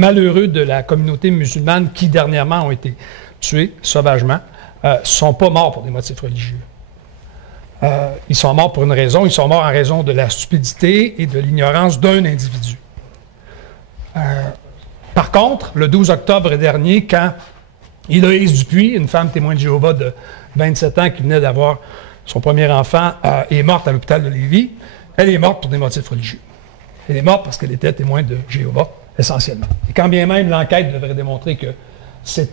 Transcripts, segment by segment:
malheureux de la communauté musulmane qui, dernièrement, ont été tués sauvagement, ne sont pas morts pour des motifs religieux. Ils sont morts pour une raison. Ils sont morts en raison de la stupidité et de l'ignorance d'un individu. Par contre, le 12 octobre dernier, quand Héloïse Dupuis, une femme témoin de Jéhovah de 27 ans qui venait d'avoir son premier enfant, est morte à l'hôpital de Lévis, elle est morte pour des motifs religieux. Elle est morte parce qu'elle était témoin de Jéhovah, essentiellement. Et quand bien même l'enquête devrait démontrer que c'était,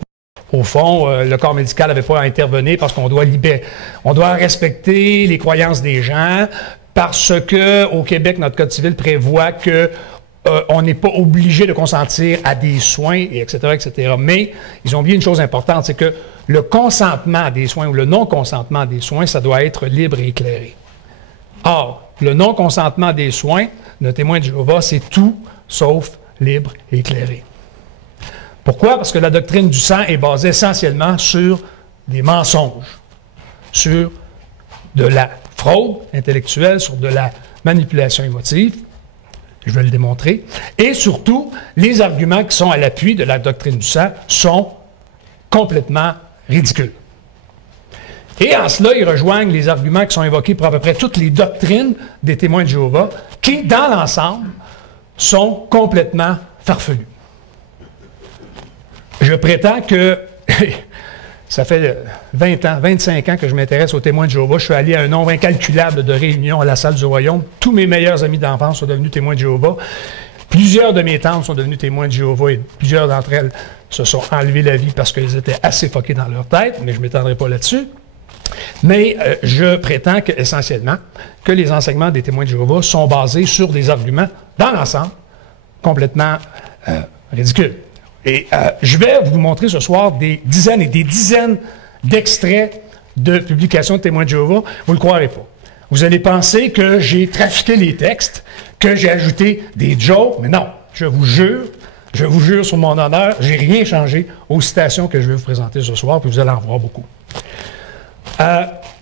au fond, le corps médical n'avait pas à intervenir parce qu'on doit respecter les croyances des gens, parce qu'au Québec, notre Code civil prévoit que on n'est pas obligé de consentir à des soins, etc., etc. Mais ils ont oublié une chose importante, c'est que le consentement à des soins ou le non-consentement à des soins, ça doit être libre et éclairé. Or, le non-consentement des soins d'un témoin de Jéhovah, c'est tout sauf libre et éclairé. Pourquoi? Parce que la doctrine du sang est basée essentiellement sur des mensonges, sur de la fraude intellectuelle, sur de la manipulation émotive. Je vais le démontrer. Et surtout, les arguments qui sont à l'appui de la doctrine du sang sont complètement ridicules. Et en cela, ils rejoignent les arguments qui sont évoqués pour à peu près toutes les doctrines des témoins de Jéhovah, qui, dans l'ensemble, sont complètement farfelus. Je prétends que ça fait 20 ans, 25 ans que je m'intéresse aux témoins de Jéhovah. Je suis allé à un nombre incalculable de réunions à la salle du Royaume. Tous mes meilleurs amis d'enfance sont devenus témoins de Jéhovah. Plusieurs de mes tantes sont devenues témoins de Jéhovah et plusieurs d'entre elles se sont enlevées la vie parce qu'elles étaient assez foquées dans leur tête, mais je ne m'étendrai pas là-dessus. Mais je prétends essentiellement que les enseignements des témoins de Jéhovah sont basés sur des arguments, dans l'ensemble, complètement ridicules. Et je vais vous montrer ce soir des dizaines et des dizaines d'extraits de publications de témoins de Jéhovah. Vous ne le croirez pas. Vous allez penser que j'ai trafiqué les textes, que j'ai ajouté des jokes, mais non, je vous jure sur mon honneur, j'ai rien changé aux citations que je vais vous présenter ce soir, puis vous allez en voir beaucoup.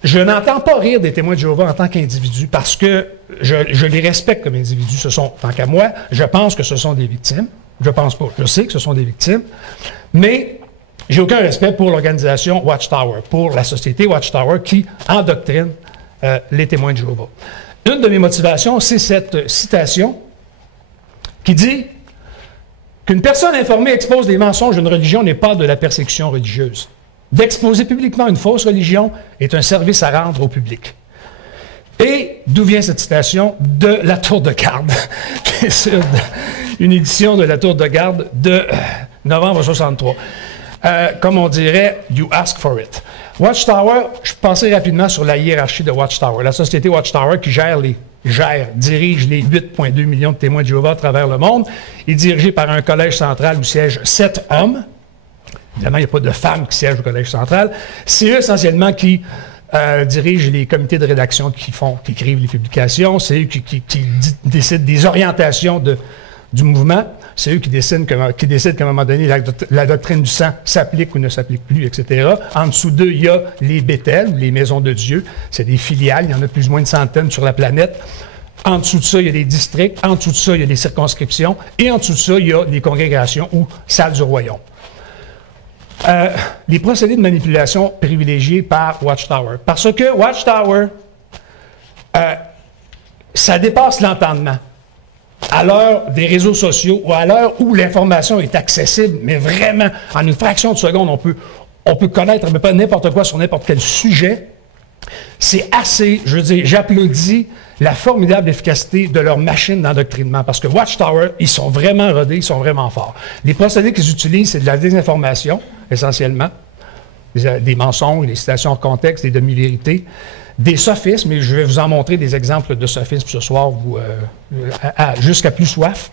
Je n'entends pas rire des témoins de Jéhovah en tant qu'individus parce que je les respecte comme individus. Ce sont, tant qu'à moi, je pense que ce sont des victimes. Je pense pas. Je sais que ce sont des victimes. Mais j'ai aucun respect pour l'organisation Watchtower, pour la société Watchtower qui endoctrine les témoins de Jéhovah. Une de mes motivations, c'est cette citation qui dit qu'une personne informée expose des mensonges d'une religion n'est pas de la persécution religieuse. D'exposer publiquement une fausse religion est un service à rendre au public. Et d'où vient cette citation? De La Tour de Garde. Bien sûr, une édition de La Tour de Garde de novembre 63. Comme on dirait, you ask for it. Watchtower, je passerai rapidement sur la hiérarchie de Watchtower. La société Watchtower qui dirige les 8,2 millions de témoins de Jéhovah à travers le monde, est dirigée par un collège central où siègent 7 hommes. Évidemment, il n'y a pas de femmes qui siègent au collège central. C'est eux essentiellement qui dirigent les comités de rédaction qui écrivent les publications. C'est eux qui décident des orientations du mouvement. C'est eux qui décident qu'à un moment donné, la doctrine du sang s'applique ou ne s'applique plus, etc. En dessous d'eux, il y a les Bethel, les maisons de Dieu. C'est des filiales. Il y en a plus ou moins une centaine sur la planète. En dessous de ça, il y a des districts. En dessous de ça, il y a des circonscriptions. Et en dessous de ça, il y a les congrégations ou salles du royaume. Les procédés de manipulation privilégiés par Watchtower. Parce que Watchtower, ça dépasse l'entendement. À l'heure des réseaux sociaux ou à l'heure où l'information est accessible, mais vraiment, en une fraction de seconde, on peut connaître pas n'importe quoi sur n'importe quel sujet. C'est assez, je veux dire, j'applaudis la formidable efficacité de leur machine d'endoctrinement parce que Watchtower, ils sont vraiment rodés, ils sont vraiment forts. Les procédés qu'ils utilisent, c'est de la désinformation, essentiellement, des mensonges, des citations hors contexte, des demi-vérités, des sophismes, et je vais vous en montrer des exemples de sophismes ce soir, jusqu'à plus soif,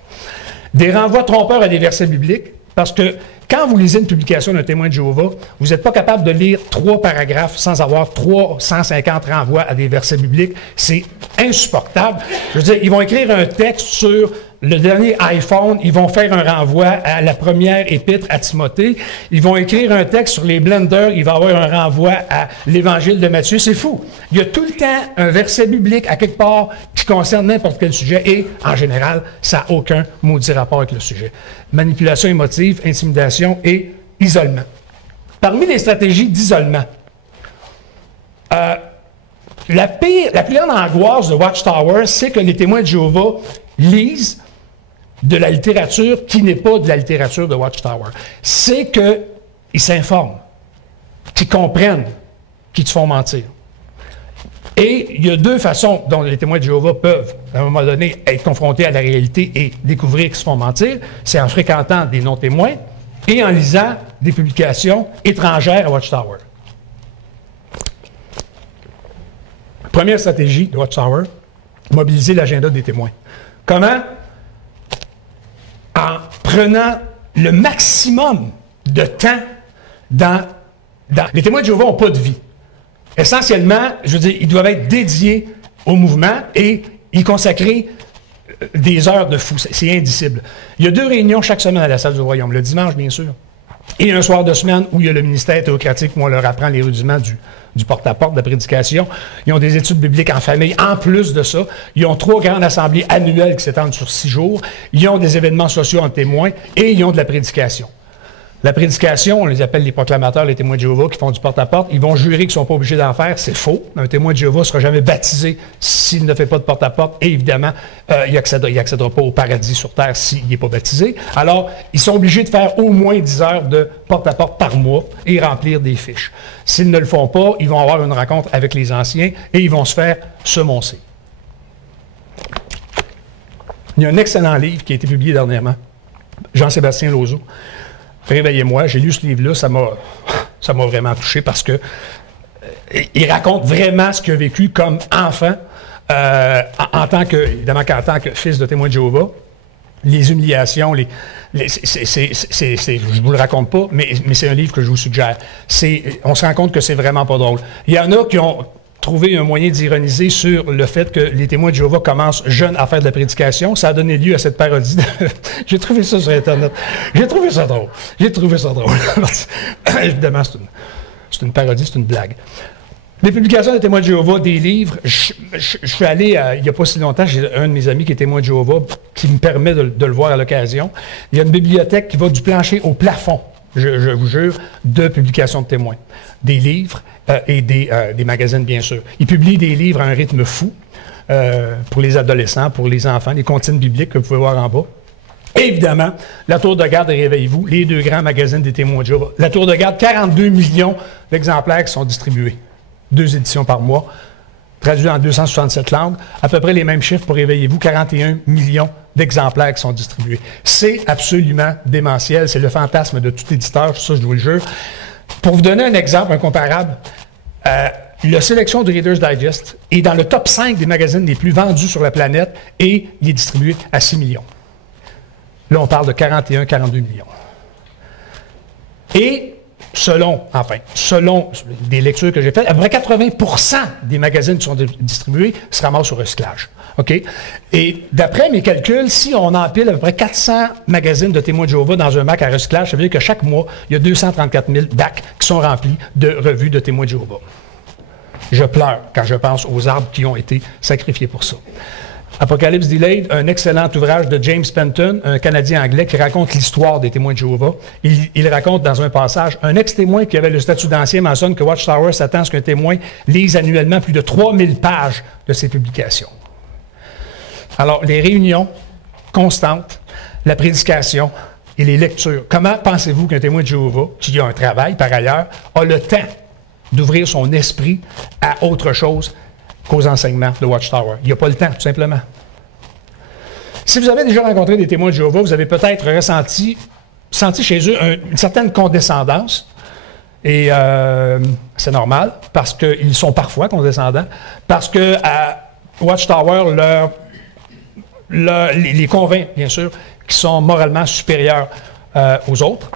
des renvois trompeurs à des versets bibliques, parce que quand vous lisez une publication d'un témoin de Jéhovah, vous n'êtes pas capable de lire 3 paragraphes sans avoir 350 renvois à des versets bibliques. C'est insupportable. Je veux dire, ils vont écrire un texte sur le dernier iPhone, ils vont faire un renvoi à la première épître à Timothée, ils vont écrire un texte sur les blenders, il va y avoir un renvoi à l'évangile de Matthieu. C'est fou. Il y a tout le temps un verset biblique à quelque part qui concerne n'importe quel sujet et, en général, ça n'a aucun maudit rapport avec le sujet. Manipulation émotive, intimidation et isolement. Parmi les stratégies d'isolement, la plus grande angoisse de Watchtower, c'est que les témoins de Jéhovah lisent de la littérature qui n'est pas de la littérature de Watchtower. C'est qu'ils s'informent, qu'ils comprennent, qu'ils te font mentir. Et il y a deux façons dont les témoins de Jéhovah peuvent, à un moment donné, être confrontés à la réalité et découvrir qu'ils se font mentir. C'est en fréquentant des non-témoins et en lisant des publications étrangères à Watchtower. Première stratégie de Watchtower, mobiliser l'agenda des témoins. Comment? En prenant le maximum de temps dans... Les témoins de Jéhovah n'ont pas de vie. Essentiellement, je veux dire, ils doivent être dédiés au mouvement et y consacrer des heures de fou. C'est indicible. Il y a 2 réunions chaque semaine à la salle du Royaume. Le dimanche, bien sûr. Et un soir de semaine où il y a le ministère théocratique où on leur apprend les rudiments du porte-à-porte, de la prédication. Ils ont des études bibliques en famille. En plus de ça, ils ont 3 grandes assemblées annuelles qui s'étendent sur 6 jours. Ils ont des événements sociaux en témoins et ils ont de la prédication. La prédication, on les appelle les proclamateurs, les témoins de Jéhovah qui font du porte-à-porte. Ils vont jurer qu'ils ne sont pas obligés d'en faire. C'est faux. Un témoin de Jéhovah ne sera jamais baptisé s'il ne fait pas de porte-à-porte. Et évidemment, il n'accédera pas au paradis sur terre s'il n'est pas baptisé. Alors, ils sont obligés de faire au moins 10 heures de porte-à-porte par mois et remplir des fiches. S'ils ne le font pas, ils vont avoir une rencontre avec les anciens et ils vont se faire semoncer. Il y a un excellent livre qui a été publié dernièrement. Jean-Sébastien Lozo. Réveillez-moi, j'ai lu ce livre-là, ça m'a vraiment touché parce que il raconte vraiment ce qu'il a vécu comme enfant, évidemment qu'en tant que fils de témoin de Jéhovah, les humiliations, je vous le raconte pas, mais c'est un livre que je vous suggère. On se rend compte que c'est vraiment pas drôle. Il y en a qui ont trouvé un moyen d'ironiser sur le fait que les témoins de Jéhovah commencent jeunes à faire de la prédication. Ça a donné lieu à cette parodie. J'ai trouvé ça sur Internet. J'ai trouvé ça drôle. Évidemment, c'est une parodie, c'est une blague. Les publications des témoins de Jéhovah, des livres, je suis allé, il n'y a pas si longtemps, j'ai un de mes amis qui est témoin de Jéhovah qui me permet de le voir à l'occasion. Il y a une bibliothèque qui va du plancher au plafond, je vous jure, de publications de témoins. Des livres et des magazines, bien sûr. Ils publient des livres à un rythme fou pour les adolescents, pour les enfants, les comptines bibliques que vous pouvez voir en bas. Et évidemment, La Tour de Garde et Réveillez-vous, les 2 grands magazines des témoins de Jéhovah. La Tour de Garde, 42 millions d'exemplaires qui sont distribués. 2 éditions par mois, traduits en 267 langues. À peu près les mêmes chiffres pour Réveillez-vous, 41 millions d'exemplaires qui sont distribués. C'est absolument démentiel. C'est le fantasme de tout éditeur, ça je vous le jure. Pour vous donner un exemple, un comparable, la sélection du Reader's Digest est dans le top 5 des magazines les plus vendus sur la planète et il est distribué à 6 millions. Là, on parle de 41-42 millions. Et selon des lectures que j'ai faites, à peu près 80% des magazines qui sont distribués se ramassent au recyclage. OK? Et d'après mes calculs, si on empile à peu près 400 magazines de témoins de Jéhovah dans un bac à recyclage, ça veut dire que chaque mois, il y a 234 000 bacs qui sont remplis de revues de témoins de Jéhovah. Je pleure quand je pense aux arbres qui ont été sacrifiés pour ça. Apocalypse Delayed, un excellent ouvrage de James Penton, un Canadien anglais qui raconte l'histoire des témoins de Jéhovah. Il raconte dans un passage, un ex-témoin qui avait le statut d'ancien mentionne que Watchtower s'attend à ce qu'un témoin lise annuellement plus de 3000 pages de ses publications. Alors, les réunions constantes, la prédication et les lectures. Comment pensez-vous qu'un témoin de Jéhovah, qui a un travail par ailleurs, a le temps d'ouvrir son esprit à autre chose qu'aux enseignements de Watchtower? Il n'y a pas le temps, tout simplement. Si vous avez déjà rencontré des témoins de Jéhovah, vous avez peut-être senti chez eux une certaine condescendance. Et c'est normal, parce qu'ils sont parfois condescendants, parce que à Watchtower les convainc, bien sûr, qu'ils sont moralement supérieurs aux autres.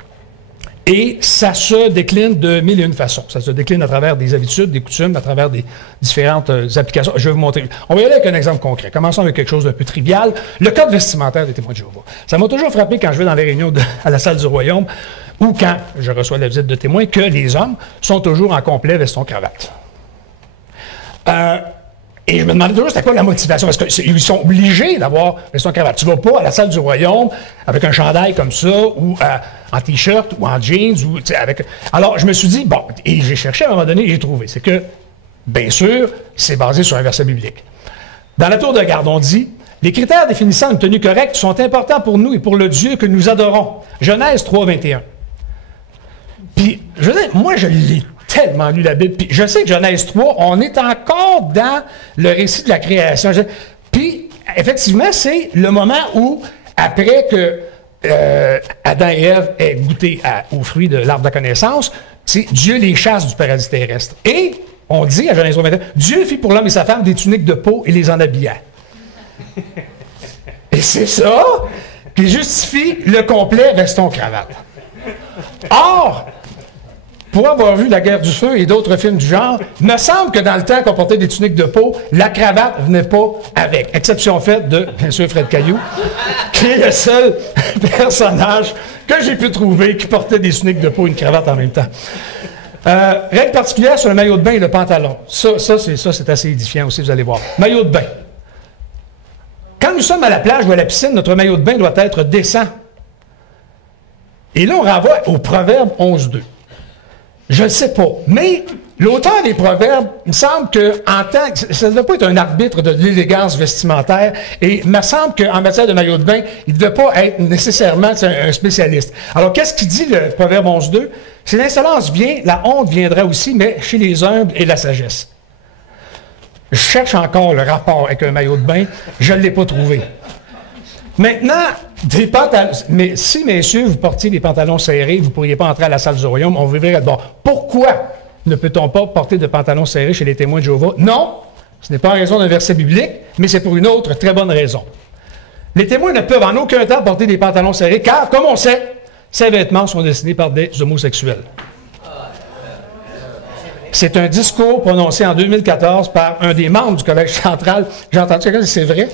Et ça se décline de 1001 façons. Ça se décline à travers des habitudes, des coutumes, à travers des différentes applications. Je vais vous montrer. On va y aller avec un exemple concret. Commençons avec quelque chose d'un peu trivial. Le code vestimentaire des témoins de Jéhovah. Ça m'a toujours frappé quand je vais dans les réunions à la salle du Royaume ou quand je reçois la visite de témoins que les hommes sont toujours en complet veston-cravate. Et je me demandais toujours c'était quoi la motivation, parce qu'ils sont obligés d'avoir veston cravate. Tu vas pas à la salle du royaume avec un chandail comme ça, ou en t-shirt, ou en jeans, ou avec. Alors je me suis dit, bon, et j'ai cherché à un moment donné, et j'ai trouvé, c'est que, bien sûr, c'est basé sur un verset biblique. Dans la tour de garde, on dit, les critères définissant une tenue correcte sont importants pour nous et pour le Dieu que nous adorons. Genèse 3, 21. Puis, je veux dire, moi, je l'ai tellement lu la Bible. Puis, je sais que Genèse 3, on est encore dans le récit de la création. Puis, effectivement, c'est le moment où, après que Adam et Ève aient goûté aux fruits de l'arbre de la connaissance, Dieu les chasse du paradis terrestre. Et, on dit à Genèse 3, 21, Dieu fit pour l'homme et sa femme des tuniques de peau et les en habilla. Et c'est ça qui justifie le complet veston-cravate. Or, pour avoir vu La Guerre du Feu et d'autres films du genre, me semble que dans le temps qu'on portait des tuniques de peau, la cravate venait pas avec. Exception faite de, bien sûr, Fred Caillou, qui est le seul personnage que j'ai pu trouver qui portait des tuniques de peau et une cravate en même temps. Règle particulière sur le maillot de bain et le pantalon. Ça c'est assez édifiant aussi, vous allez voir. Maillot de bain. Quand nous sommes à la plage ou à la piscine, notre maillot de bain doit être décent. Et là, on renvoie au Proverbe 11.2. Je ne sais pas, mais l'auteur des Proverbes, il me semble qu'en tant que... Ça ne devait pas être un arbitre de l'élégance vestimentaire, et il me semble qu'en matière de maillot de bain, il ne devait pas être nécessairement un spécialiste. Alors, qu'est-ce qu'il dit, le Proverbe 11.2? Si l'insolence vient, la honte viendra aussi, mais chez les humbles et la sagesse. Je cherche encore le rapport avec un maillot de bain, je ne l'ai pas trouvé. Maintenant, des pantalons. Mais si, messieurs, vous portiez des pantalons serrés, vous ne pourriez pas entrer à la salle du royaume, on vivrait de bord. Pourquoi ne peut-on pas porter de pantalons serrés chez les témoins de Jéhovah? Non, ce n'est pas en raison d'un verset biblique, mais c'est pour une autre très bonne raison. Les témoins ne peuvent en aucun temps porter des pantalons serrés, car, comme on sait, ces vêtements sont destinés par des homosexuels. C'est un discours prononcé en 2014 par un des membres du Collège central. J'ai entendu quelqu'un dire, c'est vrai?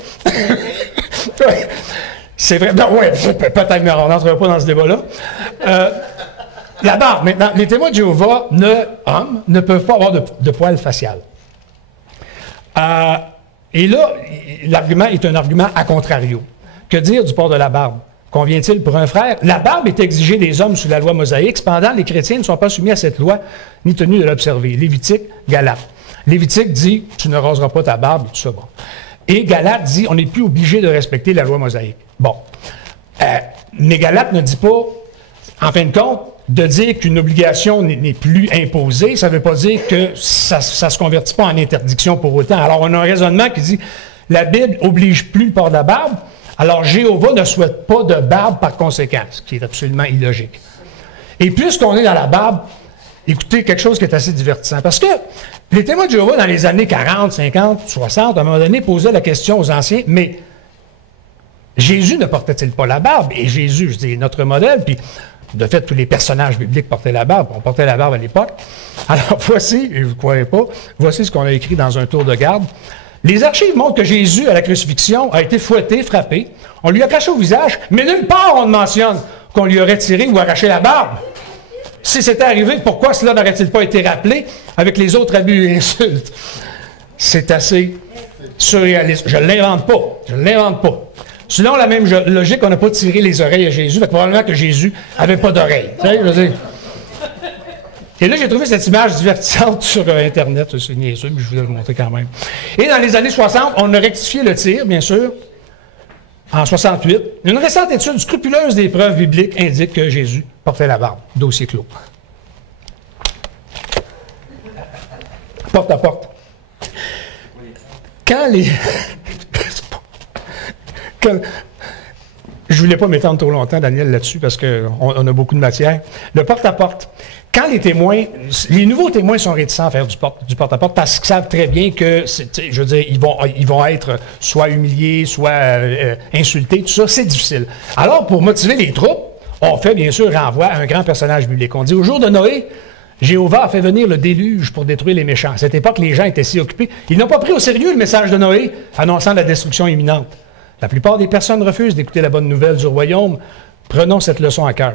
C'est vrai. Non, oui, peut-être, mais on n'entrera pas dans ce débat-là. La barbe, maintenant, les témoins de Jéhovah, hommes, ne peuvent pas avoir de poils facial. Et là, l'argument est un argument à contrario. Que dire du port de la barbe? Convient-il pour un frère? La barbe est exigée des hommes sous la loi mosaïque. Cependant, les chrétiens ne sont pas soumis à cette loi, ni tenus de l'observer. Lévitique, Galate. Lévitique dit, tu ne raseras pas ta barbe, et tout ça. Bon. Et Galate dit, on n'est plus obligé de respecter la loi mosaïque. Bon. Mais Galate ne dit pas, en fin de compte, de dire qu'une obligation n'est plus imposée, ça ne veut pas dire que ça ne se convertit pas en interdiction pour autant. Alors, on a un raisonnement qui dit, la Bible n'oblige plus le port de la barbe, alors Jéhovah ne souhaite pas de barbe par conséquent, ce qui est absolument illogique. Et puisqu'on est dans la barbe, écoutez quelque chose qui est assez divertissant, parce que les témoins de Jéhovah, dans les années 40, 50, 60, à un moment donné, posaient la question aux anciens, mais Jésus ne portait-il pas la barbe? Et Jésus, je dis, notre modèle, puis de fait, tous les personnages bibliques portaient la barbe, on portait la barbe à l'époque. Alors voici, et vous ne croyez pas, voici ce qu'on a écrit dans un tour de garde. Les archives montrent que Jésus, à la crucifixion, a été fouetté, frappé. On lui a craché au visage, mais nulle part on ne mentionne qu'on lui aurait tiré ou arraché la barbe. Si c'était arrivé, pourquoi cela n'aurait-il pas été rappelé avec les autres abus et insultes? C'est assez surréaliste. Je ne l'invente pas. Je ne l'invente pas. Selon la même logique, on n'a pas tiré les oreilles à Jésus. Fait que probablement que Jésus n'avait pas d'oreilles. Et là, j'ai trouvé cette image divertissante sur Internet. C'est niaiseux, mais je voulais vous montrer quand même. Et dans les années 60, on a rectifié le tir, bien sûr, en 68. Une récente étude scrupuleuse des preuves bibliques indique que Jésus portait la barbe. Dossier clos. Porte à porte. Quand les... Je ne voulais pas m'étendre trop longtemps, Daniel, là-dessus, parce qu'on a beaucoup de matière. Le porte-à-porte. Quand les nouveaux témoins sont réticents à faire du porte-à-porte parce qu'ils savent très bien que, je veux dire, ils vont être soit humiliés, soit insultés, tout ça, c'est difficile. Alors, pour motiver les troupes, on fait bien sûr renvoi à un grand personnage biblique. On dit, au jour de Noé, Jéhovah a fait venir le déluge pour détruire les méchants. À cette époque, les gens étaient si occupés. Ils n'ont pas pris au sérieux le message de Noé, annonçant la destruction imminente. La plupart des personnes refusent d'écouter la bonne nouvelle du royaume. Prenons cette leçon à cœur.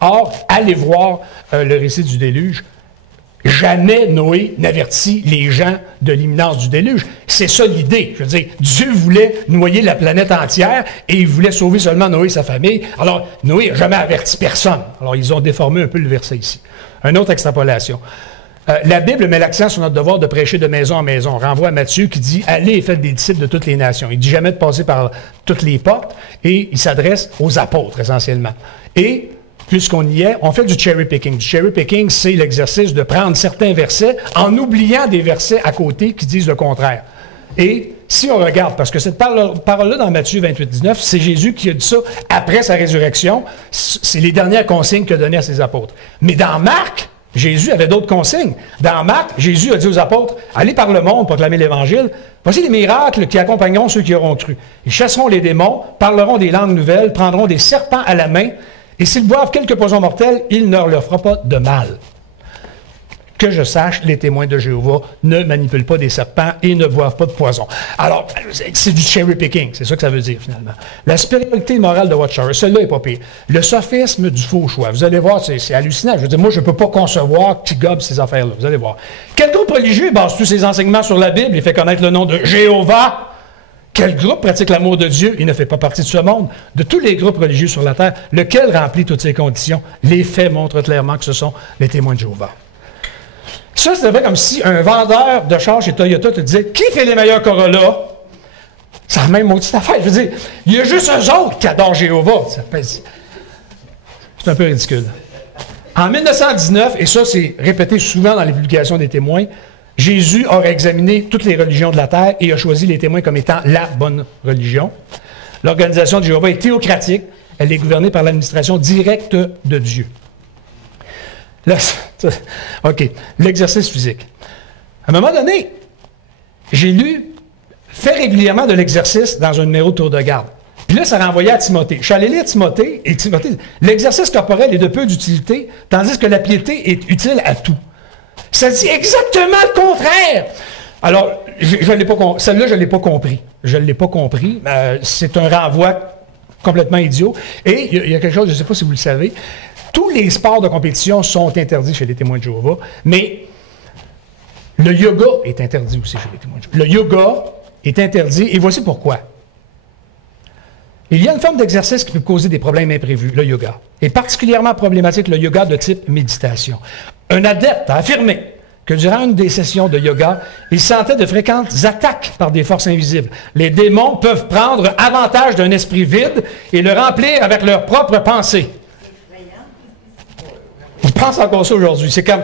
Or, allez voir le récit du déluge. Jamais Noé n'avertit les gens de l'imminence du déluge. C'est ça l'idée. Je veux dire, Dieu voulait noyer la planète entière et il voulait sauver seulement Noé et sa famille. Alors, Noé n'a jamais averti personne. Alors, ils ont déformé un peu le verset ici. Une autre extrapolation. La Bible met l'accent sur notre devoir de prêcher de maison en maison. On renvoie à Matthieu qui dit « Allez et faites des disciples de toutes les nations ». Il ne dit jamais de passer par toutes les portes et il s'adresse aux apôtres essentiellement. Et, puisqu'on y est, on fait du cherry picking. Du cherry picking, c'est l'exercice de prendre certains versets en oubliant des versets à côté qui disent le contraire. Et si on regarde, parce que cette parole-là dans Matthieu 28, 19, c'est Jésus qui a dit ça après sa résurrection. C'est les dernières consignes qu'il a données à ses apôtres. Mais dans Marc, Jésus avait d'autres consignes. Dans Marc, Jésus a dit aux apôtres, « Allez par le monde, proclamer l'Évangile. Voici les miracles qui accompagneront ceux qui auront cru. Ils chasseront les démons, parleront des langues nouvelles, prendront des serpents à la main, et s'ils boivent quelques poisons mortels, il ne leur fera pas de mal. » Que je sache, les témoins de Jéhovah ne manipulent pas des serpents et ne boivent pas de poison. Alors, c'est du cherry picking, c'est ça que ça veut dire finalement. La supériorité morale de Watchtower, celle-là n'est pas pire. Le sophisme du faux choix, vous allez voir, c'est hallucinant. Je veux dire, moi, je ne peux pas concevoir qui gobe ces affaires-là, vous allez voir. Quel groupe religieux base tous ses enseignements sur la Bible et fait connaître le nom de Jéhovah? Quel groupe pratique l'amour de Dieu? Il ne fait pas partie de ce monde. De tous les groupes religieux sur la terre, lequel remplit toutes ces conditions? Les faits montrent clairement que ce sont les témoins de Jéhovah. Ça, c'est vrai comme si un vendeur de chars chez Toyota te disait « Qui fait les meilleurs Corolla? » C'est la même maudite affaire. Je veux dire, il y a juste eux autres qui adorent Jéhovah. C'est un peu ridicule. En 1919, et ça c'est répété souvent dans les publications des témoins, Jésus aurait examiné toutes les religions de la terre et a choisi les témoins comme étant la bonne religion. L'organisation de Jéhovah est théocratique. Elle est gouvernée par l'administration directe de Dieu. OK. L'exercice physique. À un moment donné, j'ai lu « Fais régulièrement de l'exercice dans un numéro de tour de garde ». Puis là, ça renvoyait à Timothée. Je suis allé lire Timothée, et Timothée dit « L'exercice corporel est de peu d'utilité, tandis que la piété est utile à tout. » Ça dit exactement le contraire. Alors, celle-là, je ne l'ai pas compris. Je ne l'ai pas compris. C'est un renvoi complètement idiot. Et il y a quelque chose, je ne sais pas si vous le savez, tous les sports de compétition sont interdits chez les témoins de Jéhovah, mais le yoga est interdit aussi chez les témoins de Jéhovah. Le yoga est interdit, et voici pourquoi. Il y a une forme d'exercice qui peut causer des problèmes imprévus, le yoga. Et particulièrement problématique, le yoga de type méditation. Un adepte a affirmé que durant une des sessions de yoga, il sentait de fréquentes attaques par des forces invisibles. Les démons peuvent prendre avantage d'un esprit vide et le remplir avec leurs propres pensées. Je pense encore ça aujourd'hui. C'est comme,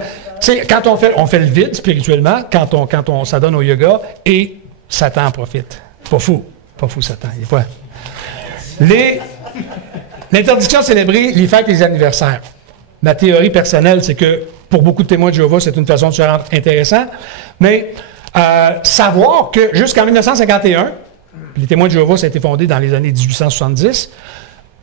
quand on fait le vide spirituellement, quand on s'adonne au yoga, et Satan en profite. Pas fou, Satan. Il est pas. L'interdiction de célébrer les fêtes et les anniversaires. Ma théorie personnelle, c'est que pour beaucoup de témoins de Jéhovah, c'est une façon de se rendre intéressant. Mais savoir que jusqu'en 1951, les témoins de Jéhovah, ça a été fondé dans les années 1870,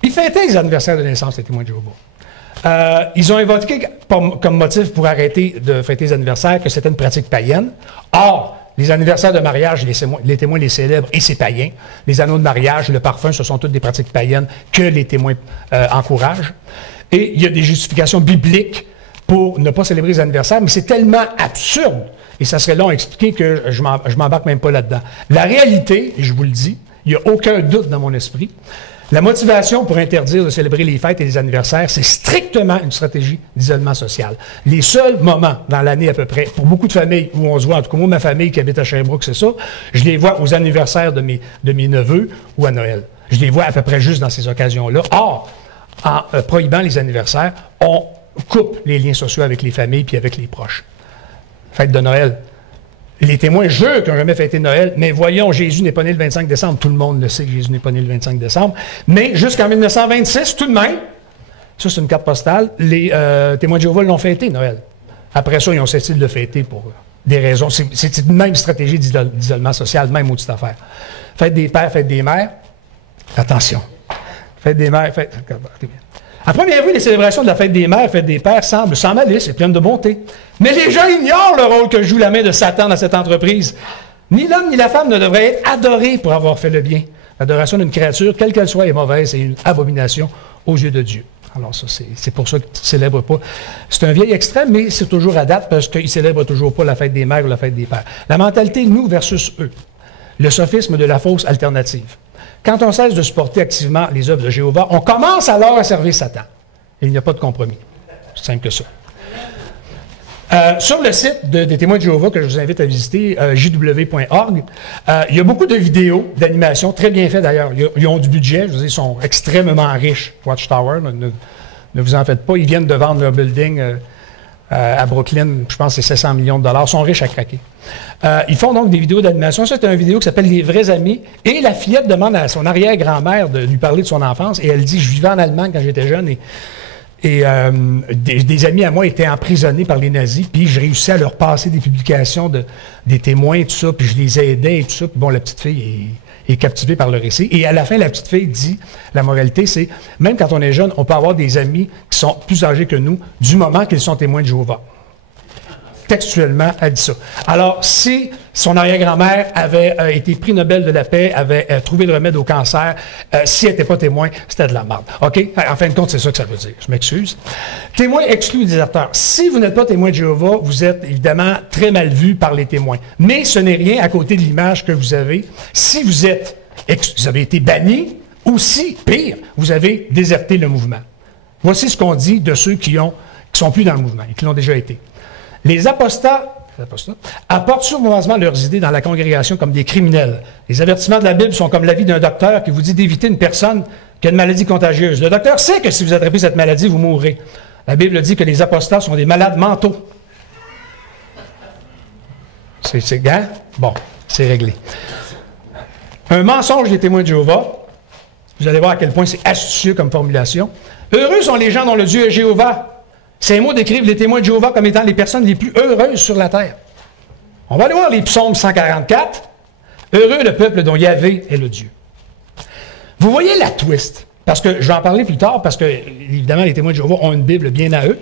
ils fêtaient les anniversaires de naissance, les témoins de Jéhovah. Ils ont invoqué comme motif pour arrêter de fêter les anniversaires que c'était une pratique païenne. Or, les anniversaires de mariage, les témoins les célèbrent et c'est païen. Les anneaux de mariage, le parfum, ce sont toutes des pratiques païennes que les témoins encouragent. Et il y a des justifications bibliques pour ne pas célébrer les anniversaires, mais c'est tellement absurde, et ça serait long à expliquer que je m'embarque même pas là-dedans. La réalité, et je vous le dis, il n'y a aucun doute dans mon esprit, la motivation pour interdire de célébrer les fêtes et les anniversaires, c'est strictement une stratégie d'isolement social. Les seuls moments dans l'année à peu près, pour beaucoup de familles où on se voit, en tout cas moi, ma famille qui habite à Sherbrooke, c'est ça, je les vois aux anniversaires de mes neveux ou à Noël. Je les vois à peu près juste dans ces occasions-là. Or, en prohibant les anniversaires, on coupe les liens sociaux avec les familles puis avec les proches. Fête de Noël. Les témoins jurent qu'ils n'ont jamais fêté Noël, mais voyons, Jésus n'est pas né le 25 décembre. Tout le monde le sait que Jésus n'est pas né le 25 décembre. Mais jusqu'en 1926, tout de même, ça c'est une carte postale, les témoins de Jéhovah l'ont fêté, Noël. Après ça, ils ont cessé de le fêter pour des raisons. C'est une même stratégie d'isolement social, même maudite affaire. Fête des pères, fête des mères. Attention. Fête des mères, fête... À première vue, les célébrations de la fête des mères, fête des pères semblent sans malice et pleines de bonté. Mais les gens ignorent le rôle que joue la main de Satan dans cette entreprise. Ni l'homme ni la femme ne devraient être adorés pour avoir fait le bien. L'adoration d'une créature, quelle qu'elle soit, est mauvaise et une abomination aux yeux de Dieu. Alors ça, c'est pour ça qu'ils ne célèbrent pas. C'est un vieil extrême, mais c'est toujours à date parce qu'ils ne célèbrent toujours pas la fête des mères ou la fête des pères. La mentalité, nous versus eux. Le sophisme de la fausse alternative. Quand on cesse de supporter activement les œuvres de Jéhovah, on commence alors à servir Satan. Et il n'y a pas de compromis. C'est simple que ça. Sur le site des témoins de Jéhovah que je vous invite à visiter, jw.org, il y a beaucoup de vidéos d'animation, très bien faites d'ailleurs. Ils ont du budget, je veux dire, ils sont extrêmement riches, Watchtower, ne vous en faites pas. Ils viennent de vendre leur building à Brooklyn, je pense que c'est 700 millions de dollars, ils sont riches à craquer. Ils font donc des vidéos d'animation. Ça, c'est une vidéo qui s'appelle « Les vrais amis ». Et la fillette demande à son arrière-grand-mère de lui parler de son enfance. Et elle dit « Je vivais en Allemagne quand j'étais jeune et des amis à moi étaient emprisonnés par les nazis, puis je réussissais à leur passer des publications des témoins et tout ça, puis je les aidais et tout ça. Puis bon, la petite fille est captivée par le récit. Et à la fin, la petite fille dit, la moralité, c'est, même quand on est jeune, on peut avoir des amis qui sont plus âgés que nous, du moment qu'ils sont témoins de Jéhovah. Textuellement, elle dit ça. Alors, si son arrière-grand-mère avait été prix Nobel de la paix, avait trouvé le remède au cancer, si elle n'était pas témoin, c'était de la merde. OK? En fin de compte, c'est ça que ça veut dire. Je m'excuse. Témoin exclu déserteur. Si vous n'êtes pas témoin de Jéhovah, vous êtes évidemment très mal vu par les témoins. Mais ce n'est rien à côté de l'image que vous avez. Si vous avez été banni, ou si, pire, vous avez déserté le mouvement. Voici ce qu'on dit de ceux qui sont plus dans le mouvement et qui l'ont déjà été. Les apostats apportent sournoisement leurs idées dans la congrégation comme des criminels. Les avertissements de la Bible sont comme l'avis d'un docteur qui vous dit d'éviter une personne qui a une maladie contagieuse. Le docteur sait que si vous attrapez cette maladie, vous mourrez. La Bible dit que les apostats sont des malades mentaux. C'est gars? Bon, c'est réglé. Un mensonge des témoins de Jéhovah. Vous allez voir à quel point c'est astucieux comme formulation. Heureux sont les gens dont le Dieu est Jéhovah. Ces mots décrivent les témoins de Jéhovah comme étant les personnes les plus heureuses sur la terre. On va aller voir les psaumes 144. Heureux le peuple dont Yahvé est le Dieu. Vous voyez la twist, parce que je vais en parler plus tard, parce que, évidemment, les témoins de Jéhovah ont une Bible bien à eux.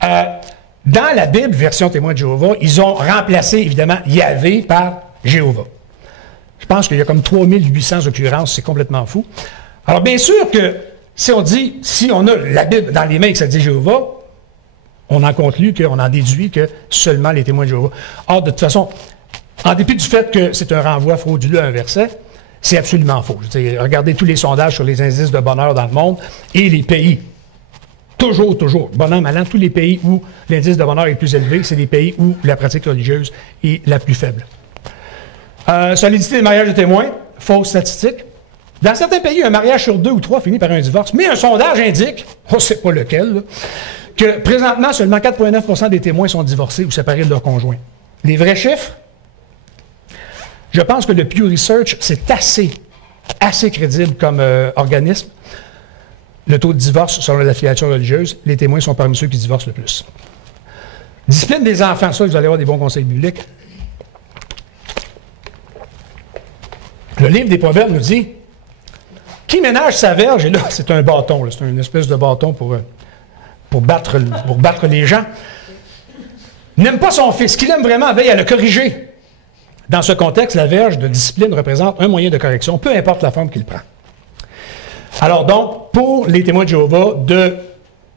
Dans la Bible, version témoins de Jéhovah, ils ont remplacé, évidemment, Yahvé par Jéhovah. Je pense qu'il y a comme 3800 occurrences, c'est complètement fou. Alors, bien sûr que si on a la Bible dans les mains et que ça dit Jéhovah, on en conclut qu'on en déduit que seulement les témoins de Jéhovah. Or, de toute façon, en dépit du fait que c'est un renvoi frauduleux à un verset, c'est absolument faux. Je veux dire, regardez tous les sondages sur les indices de bonheur dans le monde et les pays. Toujours, bon an, mal an, tous les pays où l'indice de bonheur est plus élevé, c'est des pays où la pratique religieuse est la plus faible. Solidité des mariages de témoins, fausse statistique. Dans certains pays, un mariage sur 2 ou 3 finit par un divorce, mais un sondage indique, on ne sait pas lequel, là, que présentement, seulement 4,9% des témoins sont divorcés ou séparés de leur conjoint. Les vrais chiffres, je pense que le Pew Research, c'est assez crédible comme organisme. Le taux de divorce selon la filiation religieuse, les témoins sont parmi ceux qui divorcent le plus. Discipline des enfants, ça, vous allez avoir des bons conseils bibliques. Le livre des Proverbes nous dit, qui ménage sa verge, et là, c'est un bâton, c'est une espèce de bâton pour battre les gens, n'aime pas son fils. Qu'il aime vraiment, veille à le corriger. Dans ce contexte, la verge de discipline représente un moyen de correction, peu importe la forme qu'il prend. Alors donc, pour les témoins de Jéhovah, de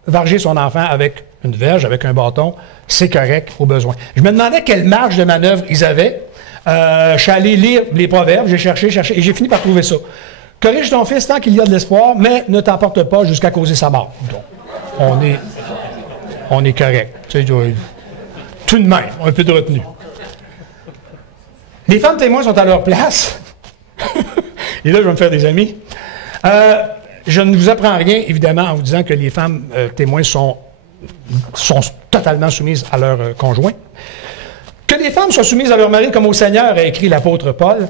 varger son enfant avec une verge, avec un bâton, c'est correct au besoin. Je me demandais quelle marge de manœuvre ils avaient. Je suis allé lire les proverbes, j'ai cherché, et j'ai fini par trouver ça. Corrige ton fils tant qu'il y a de l'espoir, mais ne t'emporte pas jusqu'à causer sa mort. Donc, on est correct. Tu sais, tout de même, un peu de retenue. Les femmes témoins sont à leur place. Et là, je vais me faire des amis. Je ne vous apprends rien, évidemment, en vous disant que les femmes témoins sont totalement soumises à leur conjoint. Que les femmes soient soumises à leur mari comme au Seigneur, a écrit l'apôtre Paul,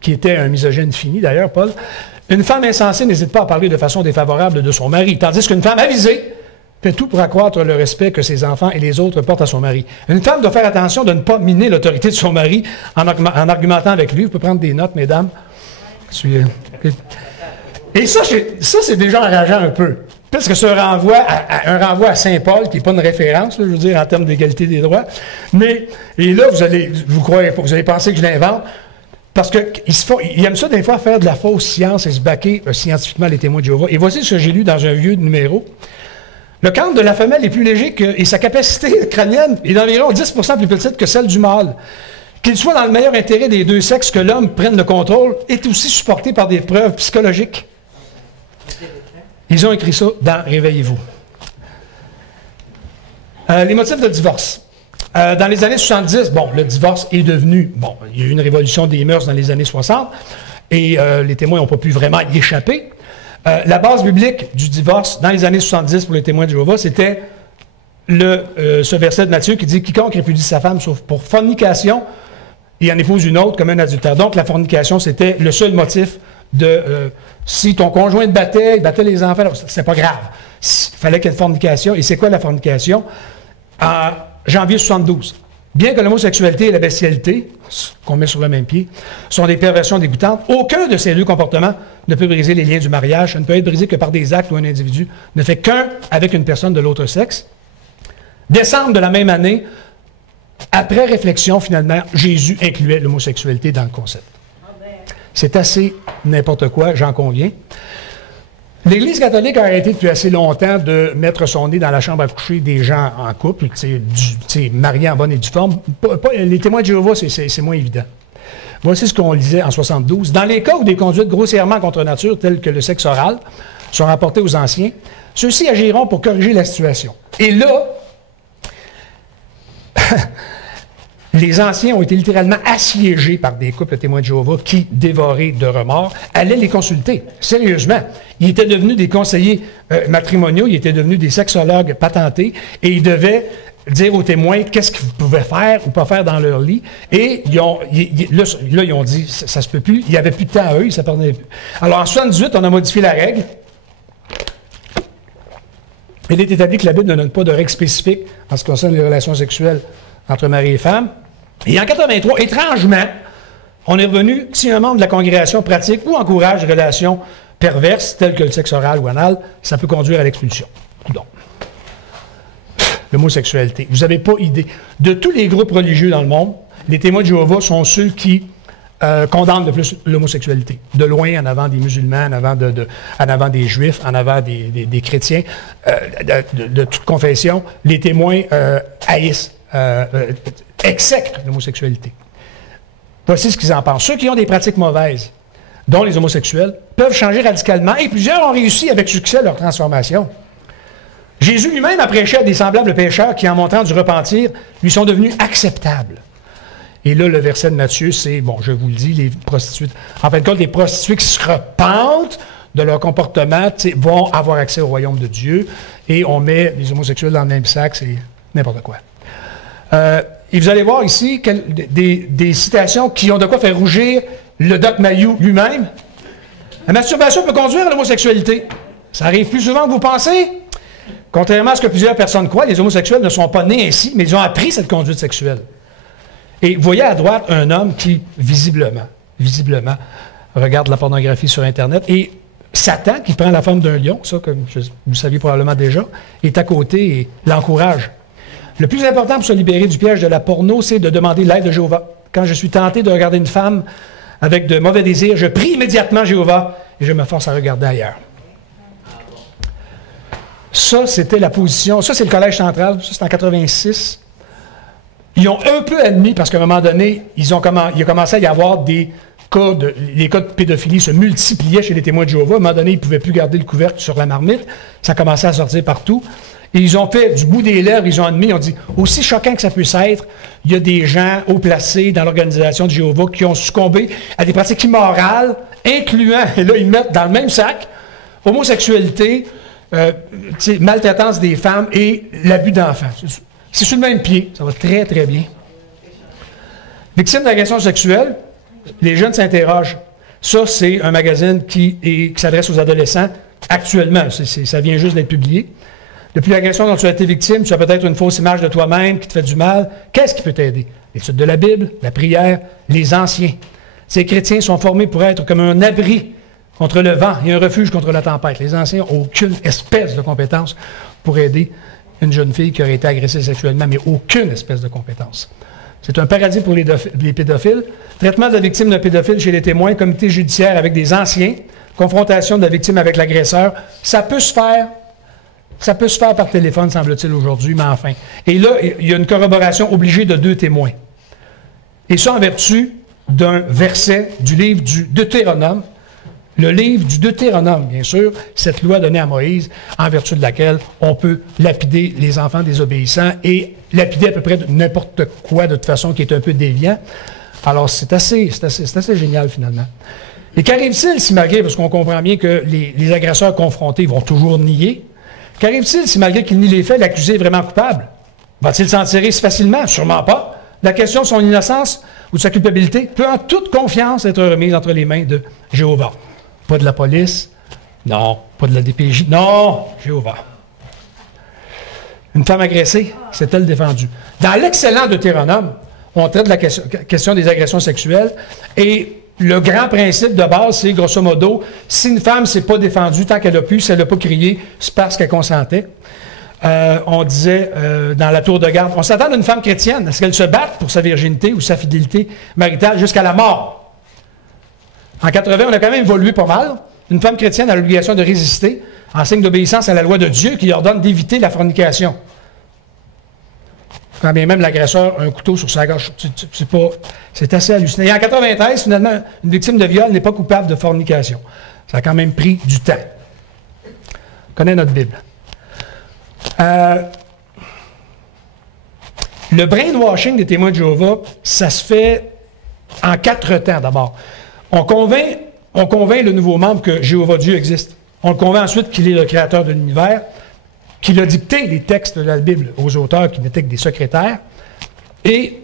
qui était un misogyne fini d'ailleurs, Paul. Une femme insensée n'hésite pas à parler de façon défavorable de son mari, tandis qu'une femme avisée fait tout pour accroître le respect que ses enfants et les autres portent à son mari. Une femme doit faire attention de ne pas miner l'autorité de son mari en argumentant avec lui. Vous pouvez prendre des notes, mesdames. Et ça, c'est déjà enrageant un peu. Parce que c'est un renvoi à Saint Paul, qui n'est pas une référence, là, je veux dire, en termes d'égalité des droits. Mais, et là, vous allez penser que je l'invente. Parce qu'ils aiment ça des fois faire de la fausse science et se baquer scientifiquement les témoins de Jéhovah. Et voici ce que j'ai lu dans un vieux numéro. Le cantre de la femelle est plus léger et sa capacité crânienne est d'environ 10% plus petite que celle du mâle. Qu'il soit dans le meilleur intérêt des deux sexes que l'homme prenne le contrôle est aussi supporté par des preuves psychologiques. Ils ont écrit ça dans Réveillez-vous. Les motifs de divorce. Dans les années 70, bon, le divorce est devenu... Bon, il y a eu une révolution des mœurs dans les années 60 et les témoins n'ont pas pu vraiment y échapper. La base biblique du divorce dans les années 70 pour les témoins de Jéhovah, c'était ce verset de Matthieu qui dit « Quiconque répudie sa femme sauf pour fornication, il en épouse une autre comme un adultère. » Donc, la fornication, c'était le seul motif de... si ton conjoint te battait, il battait les enfants, c'est pas grave. Il fallait qu'il y ait une fornication. Et c'est quoi la fornication? En janvier 72. Bien que l'homosexualité et la bestialité, qu'on met sur le même pied, sont des perversions dégoûtantes, aucun de ces deux comportements ne peut briser les liens du mariage. Ça ne peut être brisé que par des actes où un individu ne fait qu'un avec une personne de l'autre sexe. Décembre de la même année, après réflexion, finalement, Jésus incluait l'homosexualité dans le concept. C'est assez n'importe quoi, j'en conviens. L'Église catholique a arrêté depuis assez longtemps de mettre son nez dans la chambre à coucher des gens en couple, mariés en bonne et due forme. Les témoins de Jéhovah, c'est moins évident. Voici ce qu'on lisait en 72. Dans les cas où des conduites grossièrement contre nature, telles que le sexe oral, sont rapportées aux anciens, ceux-ci agiront pour corriger la situation. Et là, les anciens ont été littéralement assiégés par des couples témoins de Jéhovah qui, dévorés de remords, allaient les consulter. Sérieusement. Ils étaient devenus des conseillers matrimoniaux, ils étaient devenus des sexologues patentés et ils devaient dire aux témoins qu'est-ce qu'ils pouvaient faire ou pas faire dans leur lit. Et ils ont dit, ça se peut plus, il n'y avait plus de temps à eux, ça prenait plus. Alors en 78, on a modifié la règle. Il est établi que la Bible ne donne pas de règles spécifiques en ce qui concerne les relations sexuelles entre mari et femme. Et en 83, étrangement, on est revenu, si un membre de la congrégation pratique ou encourage des relations perverses, telles que le sexe oral ou anal, ça peut conduire à l'expulsion. Donc, l'homosexualité. Vous n'avez pas idée. De tous les groupes religieux dans le monde, les témoins de Jéhovah sont ceux qui condamnent le plus l'homosexualité. De loin, en avant des musulmans, en avant des juifs, en avant des chrétiens, de toute confession, les témoins haïssent, exècrent l'homosexualité. Voici ce qu'ils en pensent. Ceux qui ont des pratiques mauvaises, dont les homosexuels, peuvent changer radicalement et plusieurs ont réussi avec succès leur transformation. Jésus lui-même a prêché à des semblables pécheurs qui, en montrant du repentir, lui sont devenus acceptables. Et là, le verset de Matthieu, c'est, bon, je vous le dis, les prostituées, en fin de compte, les prostituées qui se repentent de leur comportement vont avoir accès au royaume de Dieu et on met les homosexuels dans le même sac, c'est n'importe quoi. Et vous allez voir ici des citations qui ont de quoi faire rougir le Doc Mayou lui-même. La masturbation peut conduire à l'homosexualité. Ça arrive plus souvent que vous pensez. Contrairement à ce que plusieurs personnes croient, les homosexuels ne sont pas nés ainsi, mais ils ont appris cette conduite sexuelle. Et vous voyez à droite un homme qui, visiblement, regarde la pornographie sur Internet. Et Satan, qui prend la forme d'un lion, ça, comme vous saviez probablement déjà, est à côté et l'encourage. Le plus important pour se libérer du piège de la porno, c'est de demander l'aide de Jéhovah. Quand je suis tenté de regarder une femme avec de mauvais désirs, je prie immédiatement Jéhovah et je me force à regarder ailleurs. Ça, c'était la position. Ça, c'est le Collège central. Ça, c'est en 86. Ils ont un peu admis, parce qu'à un moment donné, il a commencé à y avoir des cas les cas de pédophilie se multipliaient chez les témoins de Jéhovah. À un moment donné, ils ne pouvaient plus garder le couvercle sur la marmite. Ça commençait à sortir partout. Et ils ont fait, du bout des lèvres, ils ont admis, ils ont dit, aussi choquant que ça puisse être, il y a des gens haut placés dans l'organisation de Jéhovah qui ont succombé à des pratiques immorales, incluant, et là, ils mettent dans le même sac, homosexualité, maltraitance des femmes et l'abus d'enfants. C'est sur le même pied. Ça va très, très bien. Victimes d'agression sexuelle, les jeunes s'interrogent. Ça, c'est un magazine qui s'adresse aux adolescents actuellement. Ça vient juste d'être publié. Depuis l'agression dont tu as été victime, tu as peut-être une fausse image de toi-même qui te fait du mal. Qu'est-ce qui peut t'aider? L'étude de la Bible, la prière, les anciens. Ces chrétiens sont formés pour être comme un abri contre le vent et un refuge contre la tempête. Les anciens n'ont aucune espèce de compétence pour aider une jeune fille qui aurait été agressée sexuellement, mais aucune espèce de compétence. C'est un paradis pour les pédophiles. Traitement de la victime d'un pédophile chez les témoins, comité judiciaire avec des anciens, confrontation de la victime avec l'agresseur. Ça peut se faire par téléphone, semble-t-il, aujourd'hui, mais enfin. Et là, il y a une corroboration obligée de 2 témoins. Et ça en vertu d'un verset du livre du Deutéronome. Le livre du Deutéronome, bien sûr, cette loi donnée à Moïse, en vertu de laquelle on peut lapider les enfants désobéissants et lapider à peu près n'importe quoi de toute façon qui est un peu déviant. Alors, c'est assez génial, finalement. Et qu'arrive-t-il si malgré, parce qu'on comprend bien que les agresseurs confrontés vont toujours nier, qu'arrive-t-il si malgré qu'il nie les faits, l'accusé est vraiment coupable? Va-t-il s'en tirer si facilement? Sûrement pas. La question de son innocence ou de sa culpabilité peut en toute confiance être remise entre les mains de Jéhovah. Pas de la police, non. Pas de la DPJ, non. Jéhovah. Une femme agressée, c'est-elle défendue? Dans l'excellent Deutéronome, on traite de la question des agressions sexuelles et le grand principe de base, c'est grosso modo, si une femme ne s'est pas défendue tant qu'elle a pu, si elle n'a pas crié, c'est parce qu'elle consentait. On disait dans la tour de garde, on s'attend à une femme chrétienne, à ce qu'elle se batte pour sa virginité ou sa fidélité maritale jusqu'à la mort. En 80, on a quand même évolué pas mal. Une femme chrétienne a l'obligation de résister en signe d'obéissance à la loi de Dieu qui ordonne d'éviter la fornication. Quand bien même l'agresseur a un couteau sur sa gorge, c'est assez hallucinant. Et en 93, finalement, une victime de viol n'est pas coupable de fornication. Ça a quand même pris du temps. On connaît notre Bible. Le brainwashing des témoins de Jéhovah, ça se fait en 4 temps d'abord. On convainc le nouveau membre que Jéhovah Dieu existe. On le convainc ensuite qu'il est le créateur de l'univers, qu'il a dicté les textes de la Bible aux auteurs qui n'étaient que des secrétaires, et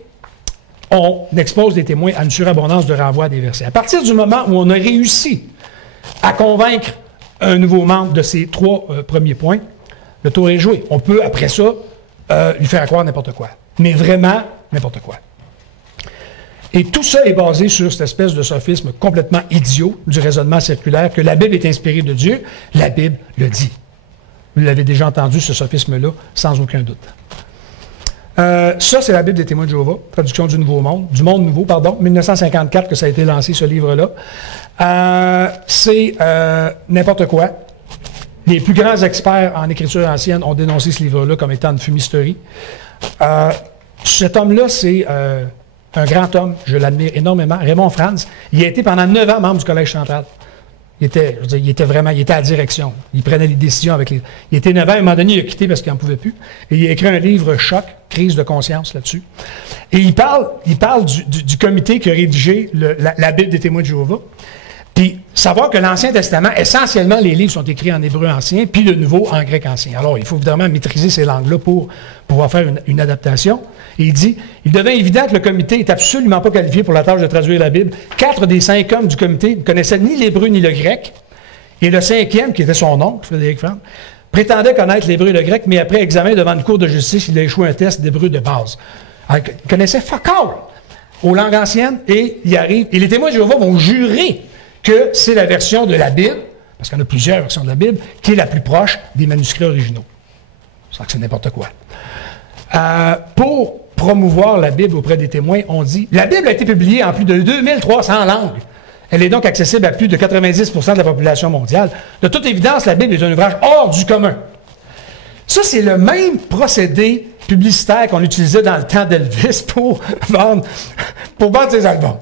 on expose des témoins à une surabondance de renvois à des versets. À partir du moment où on a réussi à convaincre un nouveau membre de ces 3 premiers points, le tour est joué. On peut, après ça, lui faire croire n'importe quoi. Mais vraiment n'importe quoi. Et tout ça est basé sur cette espèce de sophisme complètement idiot du raisonnement circulaire que la Bible est inspirée de Dieu. La Bible le dit. Vous l'avez déjà entendu, ce sophisme-là, sans aucun doute. Ça, c'est la Bible des témoins de Jéhovah, traduction du Nouveau Monde, du Monde Nouveau, pardon, 1954 que ça a été lancé, ce livre-là. C'est n'importe quoi. Les plus grands experts en écriture ancienne ont dénoncé ce livre-là comme étant une fumisterie. Cet homme-là, c'est un grand homme, je l'admire énormément, Raymond Franz. Il a été pendant 9 ans membre du Collège central. Il était à la direction. Il prenait les décisions avec les... Il était 9 ans, à un moment donné, il a quitté parce qu'il n'en pouvait plus. Et il a écrit un livre choc, crise de conscience là-dessus. Et il parle du comité qui a rédigé la Bible des témoins de Jéhovah. Puis, savoir que l'Ancien Testament, essentiellement, les livres sont écrits en hébreu ancien, puis le Nouveau en grec ancien. Alors, il faut évidemment maîtriser ces langues-là pour pouvoir faire une adaptation. Et il dit, il devint évident que le comité n'est absolument pas qualifié pour la tâche de traduire la Bible. 4 des 5 hommes du comité ne connaissaient ni l'hébreu ni le grec. Et le 5e, qui était son oncle, Frédéric Franz, prétendait connaître l'hébreu et le grec, mais après examen devant une cour de justice, il a échoué un test d'hébreu de base. Alors, il connaissait fuck all aux langues anciennes, et il arrive. Et les témoins de Jéhovah vont jurer que c'est la version de la Bible, parce qu'il y en a plusieurs versions de la Bible, qui est la plus proche des manuscrits originaux. C'est que c'est n'importe quoi. Pour promouvoir la Bible auprès des témoins, on dit « La Bible a été publiée en plus de 2300 langues. Elle est donc accessible à plus de 90% de la population mondiale. De toute évidence, la Bible est un ouvrage hors du commun. » Ça, c'est le même procédé publicitaire qu'on utilisait dans le temps d'Elvis pour vendre ses albums.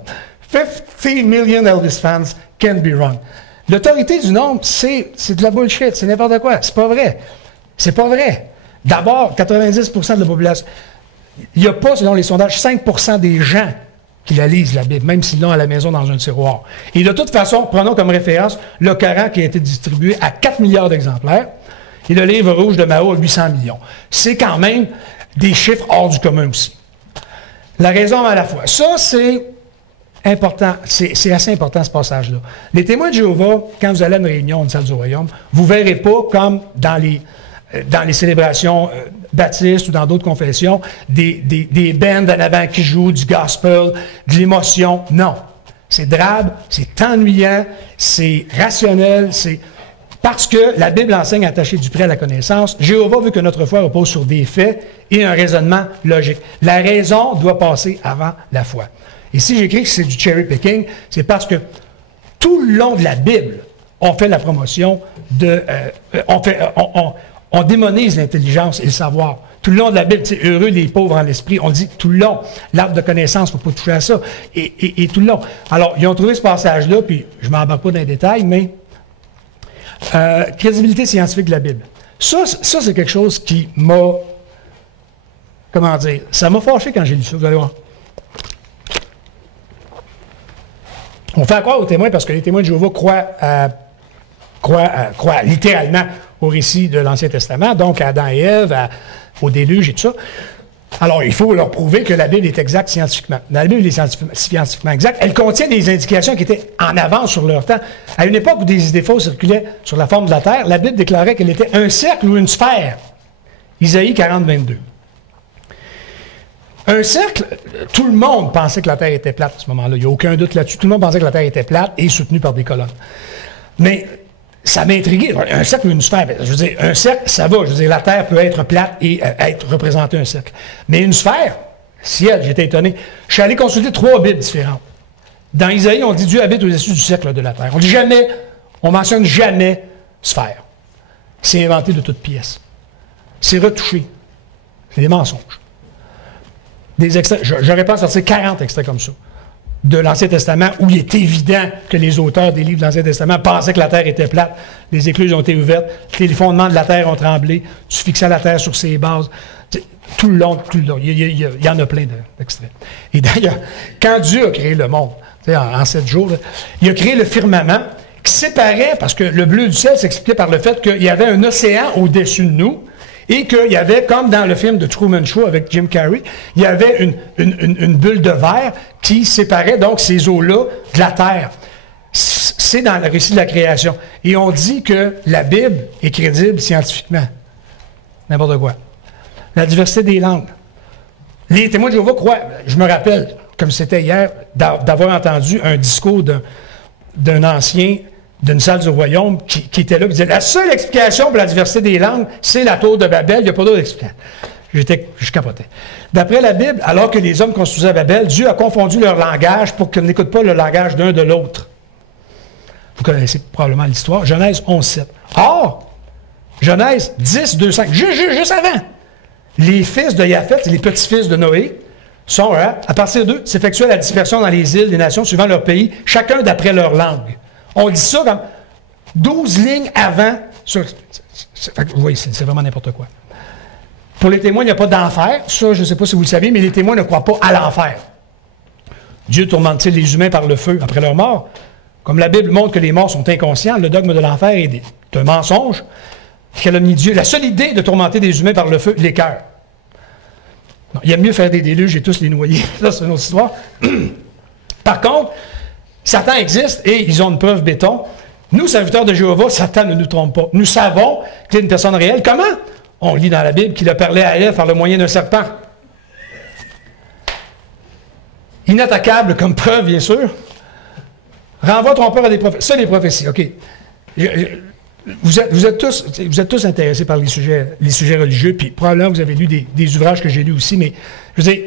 50 million Elvis fans can be wrong. L'autorité du nombre, c'est de la bullshit, c'est n'importe quoi. C'est pas vrai. C'est pas vrai. D'abord, 90% de la population. Il n'y a pas, selon les sondages, 5% des gens qui la lisent, la Bible, même s'ils l'ont à la maison dans un tiroir. Et de toute façon, prenons comme référence le Coran qui a été distribué à 4 milliards d'exemplaires et le livre rouge de Mao à 800 millions. C'est quand même des chiffres hors du commun aussi. La raison à la fois. Ça, c'est important, c'est assez important ce passage-là. Les témoins de Jéhovah, quand vous allez à une réunion, une salle du royaume, vous ne verrez pas comme dans les célébrations baptistes ou dans d'autres confessions, des bands en avant qui jouent du gospel, de l'émotion. Non. C'est drabe, c'est ennuyant, c'est rationnel, Parce que la Bible enseigne à attacher du près à la connaissance. Jéhovah veut que notre foi repose sur des faits et un raisonnement logique. La raison doit passer avant la foi. Et si j'écris que c'est du cherry picking, c'est parce que tout le long de la Bible, on fait la promotion de... on démonise l'intelligence et le savoir. Tout le long de la Bible, c'est heureux les pauvres en l'esprit. On dit tout le long, l'arbre de connaissance, il ne faut pas toucher à ça. Et tout le long. Alors, ils ont trouvé ce passage-là, puis je ne m'embarque pas dans les détails, mais crédibilité scientifique de la Bible. Ça c'est quelque chose qui m'a... Comment dire? Ça m'a fâché quand j'ai lu ça, vous allez voir. On fait croire aux témoins parce que les témoins de Jéhovah croient littéralement au récit de l'Ancien Testament, donc à Adam et Ève, au déluge et tout ça. Alors, il faut leur prouver que la Bible est exacte scientifiquement. La Bible est scientifiquement exacte. Elle contient des indications qui étaient en avance sur leur temps. À une époque où des idées fausses circulaient sur la forme de la Terre, la Bible déclarait qu'elle était un cercle ou une sphère. Isaïe 40, 22. Un cercle, tout le monde pensait que la Terre était plate à ce moment-là. Il n'y a aucun doute là-dessus. Tout le monde pensait que la Terre était plate et soutenue par des colonnes. Mais ça m'a intrigué. Un cercle ou une sphère, je veux dire, un cercle, ça va. Je veux dire, la Terre peut être plate et être représentée un cercle. Mais une sphère, ciel, j'étais étonné. Je suis allé consulter 3 Bibles différentes. Dans Isaïe, on dit Dieu habite au-dessus du cercle de la Terre. On dit jamais, on mentionne jamais sphère. C'est inventé de toutes pièces. C'est retouché. C'est des mensonges. Des extraits, j'aurais pas sorti 40 extraits comme ça de l'Ancien Testament, où il est évident que les auteurs des livres de l'Ancien Testament pensaient que la Terre était plate, les écluses ont été ouvertes, les fondements de la Terre ont tremblé, tu fixais la Terre sur ses bases. Tout le long, il y en a plein d'extraits. Et d'ailleurs, quand Dieu a créé le monde, en 7 jours, là, il a créé le firmament qui séparait, parce que le bleu du ciel s'expliquait par le fait qu'il y avait un océan au-dessus de nous, et qu'il y avait, comme dans le film de Truman Show avec Jim Carrey, il y avait une bulle de verre qui séparait donc ces eaux-là de la terre. C'est dans le récit de la création. Et on dit que la Bible est crédible scientifiquement. N'importe quoi. La diversité des langues. Les témoins de Jéhovah croient, je me rappelle, comme c'était hier, d'avoir entendu un discours d'un ancien d'une salle du royaume qui était là, qui disait la seule explication pour la diversité des langues, c'est la tour de Babel, il n'y a pas d'autre explication. Je capotais. D'après la Bible, alors que les hommes construisaient Babel, Dieu a confondu leur langage pour qu'ils n'écoutent pas le langage d'un de l'autre. Vous connaissez probablement l'histoire. Genèse 11, 7. Or, Genèse 10, 2, 5, juste avant, les fils de Japheth et les petits-fils de Noé sont, à partir d'eux, s'effectuait la dispersion dans les îles des nations suivant leur pays, chacun d'après leur langue. On dit ça comme 12 lignes avant. Oui, c'est vraiment n'importe quoi. Pour les témoins, il n'y a pas d'enfer. Ça, je ne sais pas si vous le savez, mais les témoins ne croient pas à l'enfer. Dieu tourmente-t-il les humains par le feu après leur mort? Comme la Bible montre que les morts sont inconscients, le dogme de l'enfer est un mensonge qui calomnie Dieu. La seule idée de tourmenter des humains par le feu l'écœure. Il y a mieux faire des déluges et tous les noyer. Ça, c'est une autre histoire. Par contre, Satan existe et ils ont une preuve béton. Nous, serviteurs de Jéhovah, Satan ne nous trompe pas. Nous savons qu'il est une personne réelle. Comment? On lit dans la Bible qu'il a parlé à Ève par le moyen d'un serpent. Inattaquable comme preuve, bien sûr. Renvoie trompeur à des prophéties. Ça, les prophéties, OK. Vous êtes tous intéressés par les sujets religieux, puis probablement vous avez lu des ouvrages que j'ai lus aussi, mais je veux dire,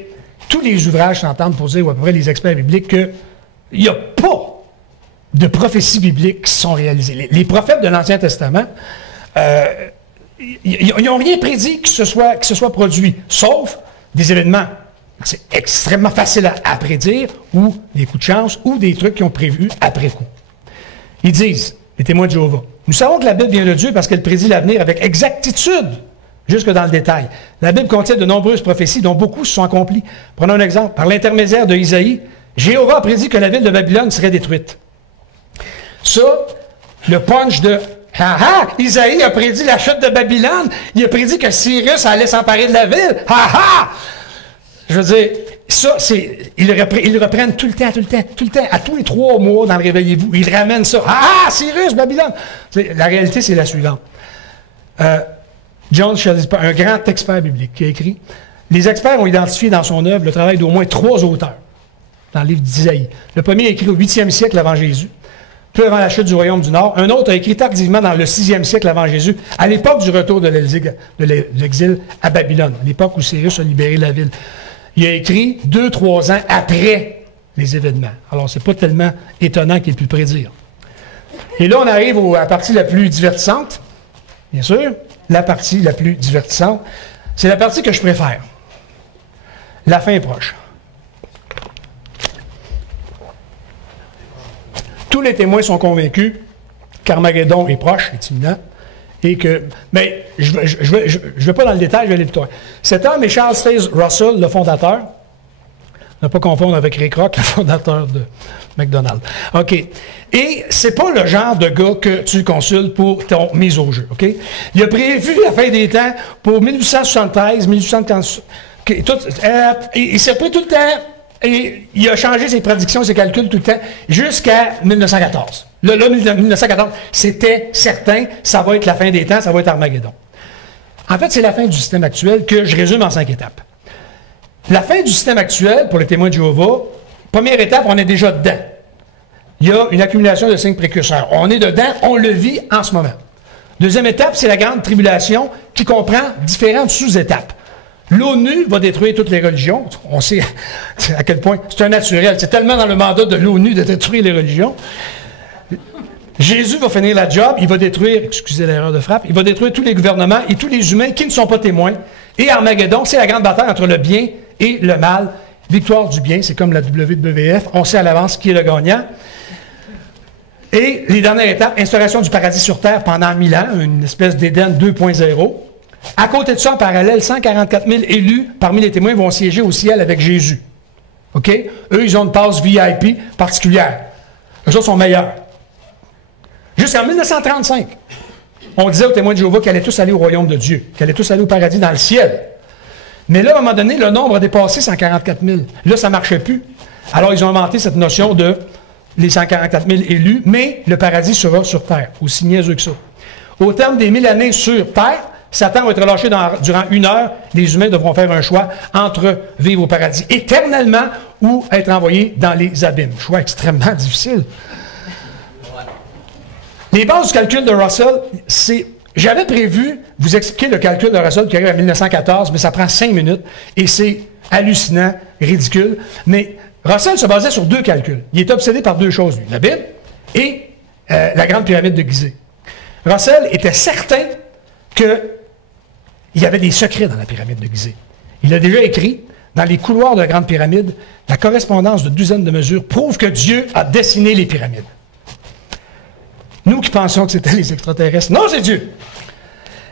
tous les ouvrages s'entendent pour dire, ou à peu près les experts bibliques, que il n'y a pas de prophéties bibliques qui sont réalisées. Les prophètes de l'Ancien Testament, ils n'ont rien prédit que ce soit produit, sauf des événements. C'est extrêmement facile à prédire, ou des coups de chance, ou des trucs qu'ils ont prévus après coup. Ils disent, les témoins de Jéhovah, nous savons que la Bible vient de Dieu parce qu'elle prédit l'avenir avec exactitude, jusque dans le détail. La Bible contient de nombreuses prophéties dont beaucoup se sont accomplies. Prenons un exemple. Par l'intermédiaire de Isaïe, Jéhovah a prédit que la ville de Babylone serait détruite. Ça, le punch de « Ah ah! Isaïe a prédit la chute de Babylone, il a prédit que Cyrus allait s'emparer de la ville. Ah ah! » Je veux dire, ça, ils le reprennent tout le temps, à tous les 3 mois dans le Réveillez-vous. Ils ramènent ça. Ah ah! Cyrus, Babylone! La réalité, c'est la suivante. John Shelley, un grand expert biblique, qui a écrit « Les experts ont identifié dans son œuvre le travail d'au moins 3 auteurs. Dans le livre d'Isaïe. Le premier est écrit au 8e siècle avant Jésus. peu avant la chute du royaume du Nord. Un autre a écrit tardivement dans le 6e siècle avant Jésus, à l'époque du retour de l'exil à Babylone, l'époque où Cyrus a libéré la ville. Il a écrit 2-3 ans après les événements. Alors, c'est pas tellement étonnant qu'il ait pu le prédire. Et là, on arrive à la partie la plus divertissante, bien sûr. La partie la plus divertissante, c'est la partie que je préfère. La fin est proche. Tous les témoins sont convaincus qu'Armageddon est proche, est imminent, et que... Mais je ne vais pas dans le détail, je vais aller plus loin. Cet homme est Charles Taze Russell, le fondateur. Ne pas confondre avec Ray Kroc, le fondateur de McDonald's. OK. Et c'est pas le genre de gars que tu consultes pour ton mise au jeu. OK? Il a prévu la fin des temps pour 1873, 1840... Okay, il s'est pris tout le temps... Et il a changé ses prédictions, ses calculs tout le temps, jusqu'à 1914. Là, 1914, c'était certain, ça va être la fin des temps, ça va être Armageddon. En fait, c'est la fin du système actuel que je résume en 5 étapes. La fin du système actuel, pour les témoins de Jéhovah, première étape, on est déjà dedans. Il y a une accumulation de signes précurseurs. On est dedans, on le vit en ce moment. Deuxième étape, c'est la grande tribulation qui comprend différentes sous-étapes. L'ONU va détruire toutes les religions. On sait à quel point c'est un naturel. C'est tellement dans le mandat de l'ONU de détruire les religions. Jésus va finir la job. Il va détruire, excusez l'erreur de frappe, il va détruire tous les gouvernements et tous les humains qui ne sont pas témoins. Et Armageddon, c'est la grande bataille entre le bien et le mal. Victoire du bien, c'est comme la WWF. On sait à l'avance qui est le gagnant. Et les dernières étapes, instauration du paradis sur Terre pendant 1000 ans, une espèce d'Éden 2.0. À côté de ça, en parallèle, 144 000 élus parmi les témoins vont siéger au ciel avec Jésus. OK? Eux, ils ont une passe VIP particulière. Eux autres sont meilleurs. Jusqu'en 1935, on disait aux témoins de Jéhovah qu'ils allaient tous aller au royaume de Dieu, qu'ils allaient tous aller au paradis dans le ciel. Mais là, à un moment donné, le nombre a dépassé 144 000. Là, ça ne marchait plus. Alors, ils ont inventé cette notion de les 144 000 élus, mais le paradis sera sur terre, aussi niaiseux que ça. Au terme des 1000 années sur terre, Satan va être relâché durant 1 heure. Les humains devront faire un choix entre vivre au paradis éternellement ou être envoyés dans les abîmes. Choix extrêmement difficile. Les bases du calcul de Russell, c'est... J'avais prévu vous expliquer le calcul de Russell qui arrive en 1914, mais ça prend 5 minutes et c'est hallucinant, ridicule. Mais Russell se basait sur 2 calculs. Il est obsédé par 2 choses, lui, la Bible et la grande pyramide de Gizeh. Russell était certain qu'il y avait des secrets dans la pyramide de Gizeh. Il a déjà écrit, dans les couloirs de la grande pyramide, la correspondance de douzaines de mesures prouve que Dieu a dessiné les pyramides. Nous qui pensions que c'était les extraterrestres, non, c'est Dieu.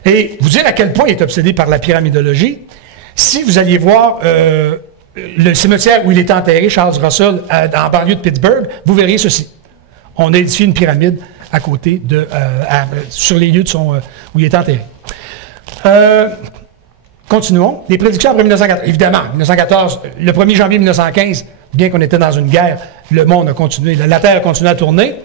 Et vous dire à quel point il est obsédé par la pyramidologie, si vous alliez voir le cimetière où il est enterré, Charles Russell, en banlieue de Pittsburgh, vous verriez ceci. On a édifié une pyramide à côté sur les lieux où il est enterré. Continuons. Les prédictions après 1914. Évidemment, 1914, le 1er janvier 1915, bien qu'on était dans une guerre, le monde a continué, la Terre a continué à tourner.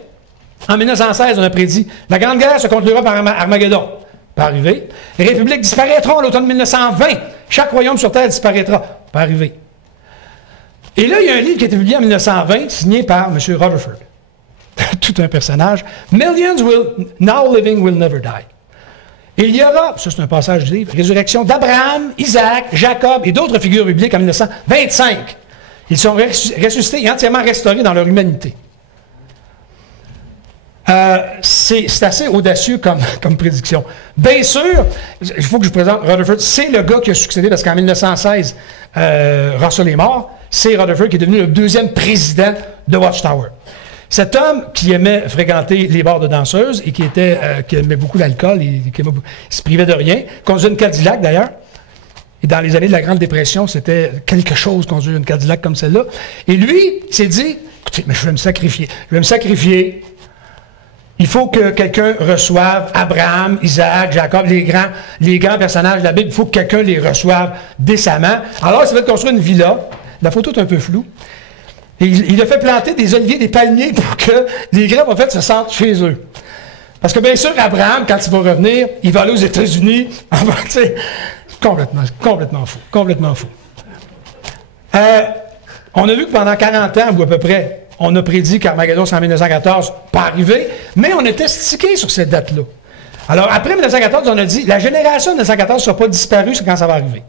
En 1916, on a prédit la Grande Guerre se conclura par Armageddon. Pas arrivé. Les républiques disparaîtront à l'automne 1920. Chaque royaume sur Terre disparaîtra. Pas arrivé. Et là, il y a un livre qui a été publié en 1920, signé par M. Rutherford. Tout un personnage. Millions now living will never die. Et il y aura, ça c'est un passage du livre, résurrection d'Abraham, Isaac, Jacob et d'autres figures bibliques en 1925. Ils sont ressuscités et entièrement restaurés dans leur humanité. C'est assez audacieux comme prédiction. Bien sûr, il faut que je vous présente Rutherford. C'est le gars qui a succédé parce qu'en 1916, Russell est mort. C'est Rutherford qui est devenu le 2e président de Watchtower. Cet homme qui aimait fréquenter les bars de danseuses et qui aimait beaucoup l'alcool, il se privait de rien, conduisait une Cadillac d'ailleurs. Et dans les années de la Grande Dépression, c'était quelque chose conduire une Cadillac comme celle-là. Et lui, il s'est dit, écoutez, mais je vais me sacrifier. Je vais me sacrifier. Il faut que quelqu'un reçoive Abraham, Isaac, Jacob, les grands personnages de la Bible. Il faut que quelqu'un les reçoive décemment. Alors, il va construire une villa. La photo est un peu floue. Et il a fait planter des oliviers, des palmiers pour que les grands prophètes se sentent chez eux. Parce que bien sûr, Abraham, quand il va revenir, il va aller aux États-Unis. Complètement fou. Complètement fou. On a vu que pendant 40 ans, ou à peu près, on a prédit qu'Armageddon, c'est en 1914, pas arrivé, mais on était stické sur cette date-là. Alors, après 1914, on a dit, la génération de 1914 ne sera pas disparue, c'est quand ça va arriver.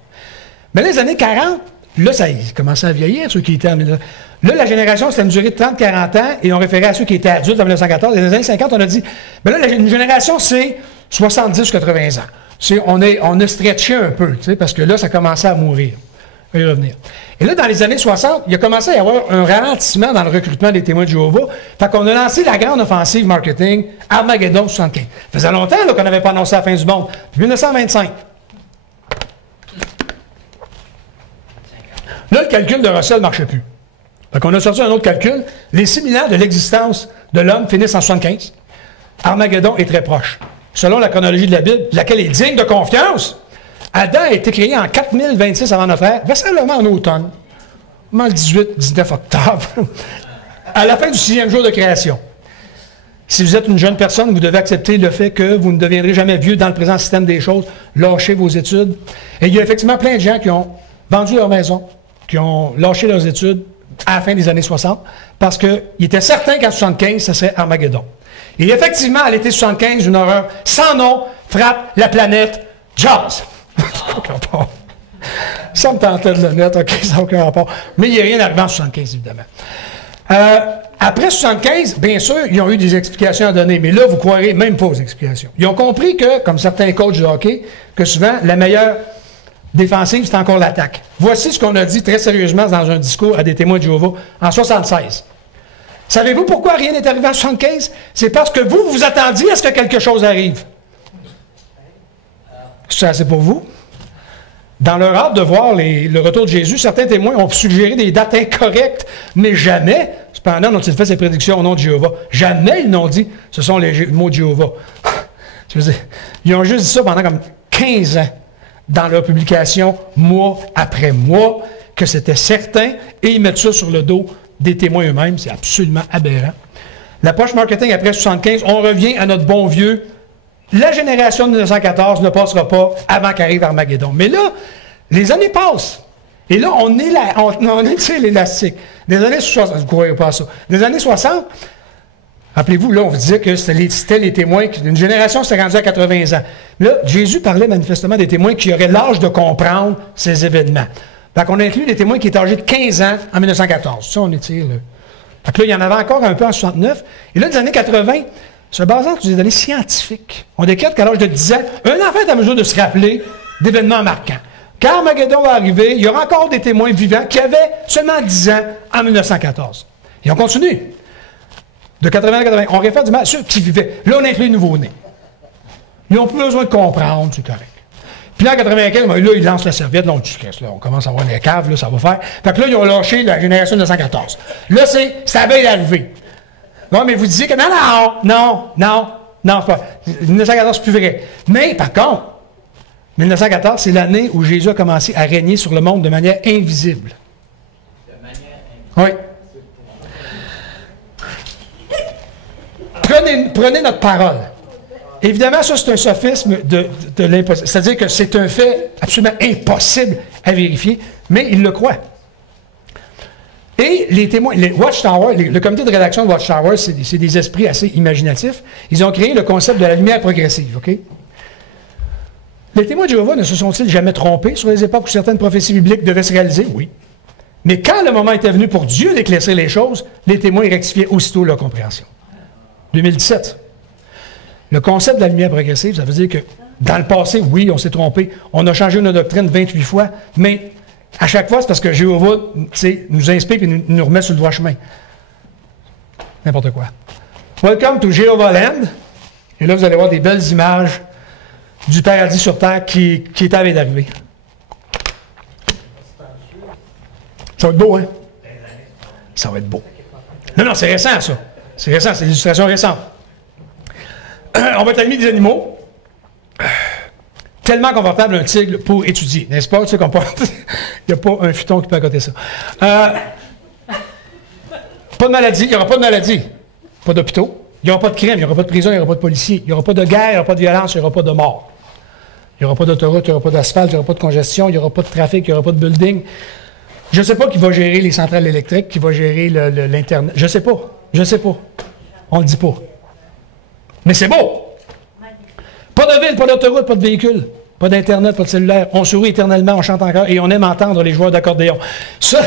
Mais les années 40, là, ça commençait à vieillir, ceux qui étaient en 1914. Là, la génération, c'était une durée de 30-40 ans, et on référait à ceux qui étaient adultes en 1914. Et dans les années 50, on a dit, ben là, une génération, c'est 70-80 ans. On a stretché un peu, parce que là, ça commençait à mourir. On va y revenir. Et là, dans les années 60, il a commencé à y avoir un ralentissement dans le recrutement des témoins de Jéhovah. Fait qu'on a lancé la grande offensive marketing Armageddon 75. Ça faisait longtemps qu'on n'avait pas annoncé la fin du monde. Puis 1925. Là, le calcul de Russell ne marchait plus. Fait qu'on a sorti un autre calcul. Les 6 000 ans de l'existence de l'homme finissent en 75. Armageddon est très proche. Selon la chronologie de la Bible, laquelle est digne de confiance, Adam a été créé en 4026 avant notre ère, vraisemblablement en automne, le 18-19 octobre, à la fin du 6e jour de création. Si vous êtes une jeune personne, vous devez accepter le fait que vous ne deviendrez jamais vieux dans le présent système des choses, lâchez vos études. Et il y a effectivement plein de gens qui ont vendu leur maison, qui ont lâché leurs études à la fin des années 60, parce qu'ils étaient certains qu'en 75, ça serait Armageddon. Et effectivement, à l'été 75, une horreur sans nom frappe la planète Jaws. Ça me tentait de le mettre, OK, ça n'a aucun rapport. Mais il n'y a rien arrivé en 75, évidemment. Après 75, bien sûr, ils ont eu des explications à donner, mais là, vous ne croirez même pas aux explications. Ils ont compris que, comme certains coachs de hockey, que souvent, la meilleure défensive, c'est encore l'attaque. Voici ce qu'on a dit très sérieusement dans un discours à des témoins de Jéhovah en 76. Savez-vous pourquoi rien n'est arrivé en 75? C'est parce que vous vous attendiez à ce que quelque chose arrive. C'est assez pour vous? Dans leur hâte de voir le retour de Jésus, certains témoins ont suggéré des dates incorrectes, mais jamais, cependant, n'ont-ils fait ces prédictions au nom de Jéhovah. Jamais ils n'ont dit, ce sont les mots de Jéhovah. Je veux dire, ils ont juste dit ça pendant comme 15 ans, dans leur publication, mois après mois, que c'était certain, et ils mettent ça sur le dos des témoins eux-mêmes. C'est absolument aberrant. L'approche marketing après 75, on revient à notre bon vieux. La génération de 1914 ne passera pas avant qu'arrive Armageddon. Mais là, les années passent. Et là, on étire l'élastique. Des années 60, vous ne croyez pas à ça. Des années 60, rappelez-vous, là, on vous disait que c'était les témoins, une génération s'est rendue à 80 ans. Là, Jésus parlait manifestement des témoins qui auraient l'âge de comprendre ces événements. Donc, on inclut des témoins qui étaient âgés de 15 ans en 1914. Ça, on étire, là. Donc là, il y en avait encore un peu en 69. Et là, des années 80, se basant sur des données scientifiques, on décrète qu'à l'âge de 10 ans, un enfant est en mesure de se rappeler d'événements marquants. Quand Armageddon va arriver, il y aura encore des témoins vivants qui avaient seulement 10 ans en 1914. Et on continue. De 80 à 80, on réfère du mal à ceux qui vivaient. Là, on inclut les nouveaux-nés. Ils n'ont plus besoin de comprendre, c'est correct. Puis là, en 95, là, ils lancent la serviette. Là, on commence à voir les caves, là, ça va faire. Fait que là, ils ont lâché la génération de 1914. Là, ça avait d'arriver. Non, mais vous disiez que non, c'est pas. 1914, c'est plus vrai. Mais, par contre, 1914, c'est l'année où Jésus a commencé à régner sur le monde de manière invisible. Oui. Prenez notre parole. Évidemment, ça, c'est un sophisme de l'impossible. C'est-à-dire que c'est un fait absolument impossible à vérifier, mais il le croit. Et les témoins, les Watchtower, le comité de rédaction de Watchtower, c'est des esprits assez imaginatifs. Ils ont créé le concept de la lumière progressive, OK? Les témoins de Jéhovah ne se sont-ils jamais trompés sur les époques où certaines prophéties bibliques devaient se réaliser? Oui. Mais quand le moment était venu pour Dieu d'éclaircir les choses, les témoins rectifiaient aussitôt leur compréhension. 2017. Le concept de la lumière progressive, ça veut dire que dans le passé, oui, on s'est trompé. On a changé nos doctrines 28 fois, mais à chaque fois, c'est parce que Jéhovah nous inspire et nous remet sur le droit chemin. N'importe quoi. Welcome to Jehovah Land. Et là, vous allez voir des belles images du paradis sur terre qui est à d'arriver. Ça va être beau, hein? Ça va être beau. Non, c'est récent, ça. C'est récent, c'est l'illustration récente. On va être amis des animaux. Tellement confortable un tigre pour étudier, n'est-ce pas? Tu sais qu'on peut... Il n'y a pas un futon qui peut accoter ça. Pas de maladie, il n'y aura pas de maladie. Pas d'hôpitaux. Il n'y aura pas de crime, il n'y aura pas de prison, il n'y aura pas de policiers. Il n'y aura pas de guerre, il n'y aura pas de violence, il n'y aura pas de mort. Il n'y aura pas d'autoroute, il n'y aura pas d'asphalte, il n'y aura pas de congestion, il n'y aura pas de trafic, il n'y aura pas de building. Je ne sais pas qui va gérer les centrales électriques, qui va gérer l'Internet. Je ne sais pas. Je ne sais pas. On ne le dit pas. Mais c'est beau. Pas de ville, pas d'autoroute, pas de véhicule, pas d'Internet, pas de cellulaire. On sourit éternellement, on chante encore et on aime entendre les joueurs d'accordéon. Ça...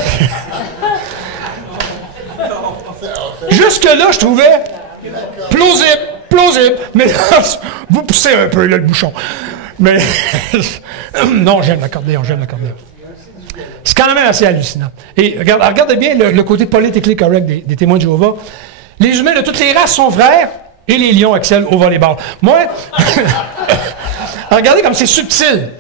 Jusque-là, je trouvais plausible. Mais vous poussez un peu là, le bouchon. Mais non, j'aime l'accordéon. C'est quand même assez hallucinant. Et regardez bien le côté politically correct des témoins de Jéhovah. Les humains de toutes les races sont frères et les lions excellent au volleyball. Moi, regardez comme c'est subtil.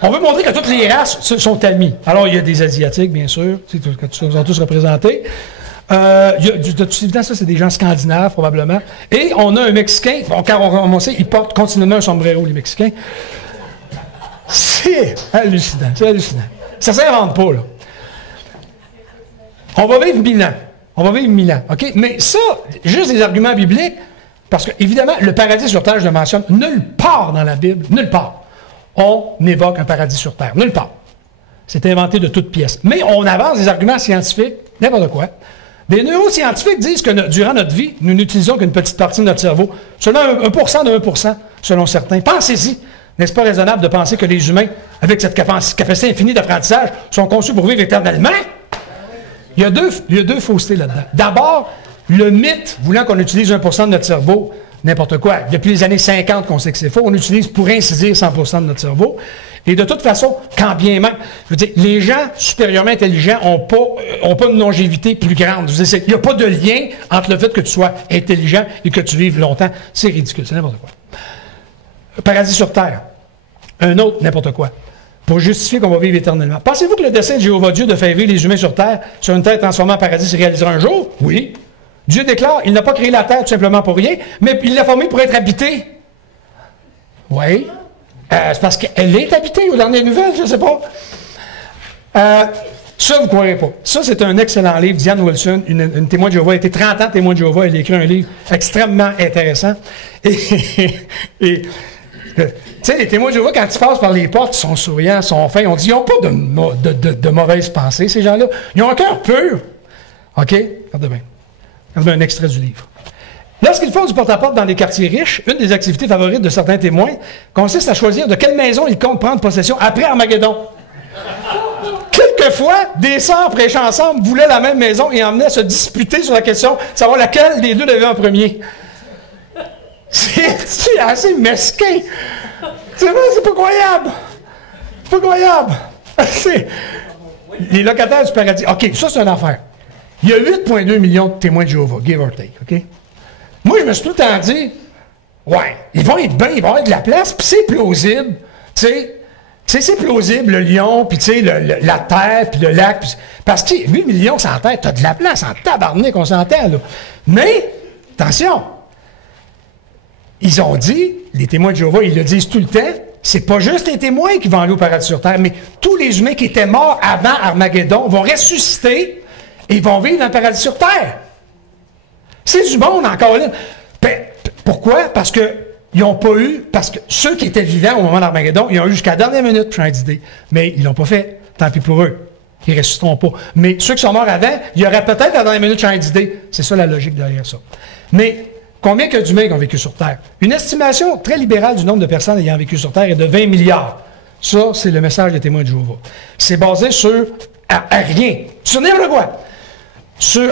On veut montrer que toutes les races sont amies. Alors, il y a des Asiatiques, bien sûr, qui sont tous représentés. De toute évidence, ça, c'est des gens scandinaves, probablement. Et on a un Mexicain, bon, car on sait, ils portent continuellement un sombrero, les Mexicains. C'est hallucinant. Ça ne s'invente pas, là. On va vivre 1000 ans. OK? Mais ça, juste des arguments bibliques, parce que, évidemment, le paradis sur terre, je le mentionne, nulle part dans la Bible, nulle part, on évoque un paradis sur terre. Nulle part. C'est inventé de toutes pièces. Mais on avance des arguments scientifiques, n'importe quoi. Des neuroscientifiques disent que durant notre vie, nous n'utilisons qu'une petite partie de notre cerveau, seulement 1% de 1%, selon certains. Pensez-y. N'est-ce pas raisonnable de penser que les humains, avec cette capacité infinie d'apprentissage, sont conçus pour vivre éternellement? Il y a deux faussetés là-dedans. D'abord, le mythe voulant qu'on utilise 1% de notre cerveau, n'importe quoi. Depuis les années 50 qu'on sait que c'est faux, on utilise pour ainsi dire 100% de notre cerveau. Et de toute façon, quand bien même, je veux dire, les gens supérieurement intelligents n'ont pas une longévité plus grande. Il n'y a pas de lien entre le fait que tu sois intelligent et que tu vives longtemps. C'est ridicule, c'est n'importe quoi. Paradis sur terre. Un autre, n'importe quoi. Pour justifier qu'on va vivre éternellement. Pensez-vous que le dessein de Jéhovah Dieu de faire vivre les humains sur terre, sur une terre transformée en paradis, se réalisera un jour? Oui. Dieu déclare, il n'a pas créé la terre tout simplement pour rien, mais il l'a formée pour être habitée. Oui. C'est parce qu'elle est habitée aux dernières nouvelles, je ne sais pas. Ça, vous ne croirez pas. Ça, c'est un excellent livre. Diane Wilson, une témoin de Jéhovah, elle a été 30 ans témoin de Jéhovah, elle a écrit un livre extrêmement intéressant. Et tu sais, les témoins de Jéhovah, quand ils passent par les portes, ils sont souriants, ils sont fins. On dit, ils n'ont pas de mauvaises pensées, ces gens-là. Ils ont un cœur pur. OK? Regardez bien. Regardez un extrait du livre. Lorsqu'ils font du porte-à-porte dans les quartiers riches, une des activités favorites de certains témoins consiste à choisir de quelle maison ils comptent prendre possession après Armageddon. Quelquefois, des sœurs prêchant ensemble voulaient la même maison et emmenaient à se disputer sur la question de savoir laquelle des deux devait en premier. C'est assez mesquin. C'est pas croyable. C'est pas croyable. Les locataires du paradis. OK, ça, c'est une affaire. Il y a 8,2 millions de témoins de Jéhovah, give or take, OK? Moi, je me suis tout le temps dit, ouais, ils vont être bien, ils vont avoir de la place, puis c'est plausible, tu sais, c'est plausible, le lion, puis tu sais, la terre, puis le lac, pis, parce que 8 millions sans terre, t'as de la place, en tabarnak, on s'entend, là. Mais, attention, ils ont dit, les témoins de Jéhovah, ils le disent tout le temps, c'est pas juste les témoins qui vont aller au paradis sur terre, mais tous les humains qui étaient morts avant Armageddon vont ressusciter et vont vivre dans le paradis sur terre. C'est du monde encore là. Pourquoi? Parce qu'ils n'ont pas eu, parce que ceux qui étaient vivants au moment d'Armageddon, ils ont eu jusqu'à la dernière minute pour changer d'idée. Mais ils ne l'ont pas fait. Tant pis pour eux. Ils ne ressusciteront pas. Mais ceux qui sont morts avant, il y aurait peut-être à la dernière minute changer d'idée. C'est ça la logique derrière ça. Mais combien que d'humains qui ont vécu sur Terre? Une estimation très libérale du nombre de personnes ayant vécu sur Terre est de 20 milliards. Ça, c'est le message des témoins de Jéhovah. C'est basé sur à rien. Sur n'importe quoi.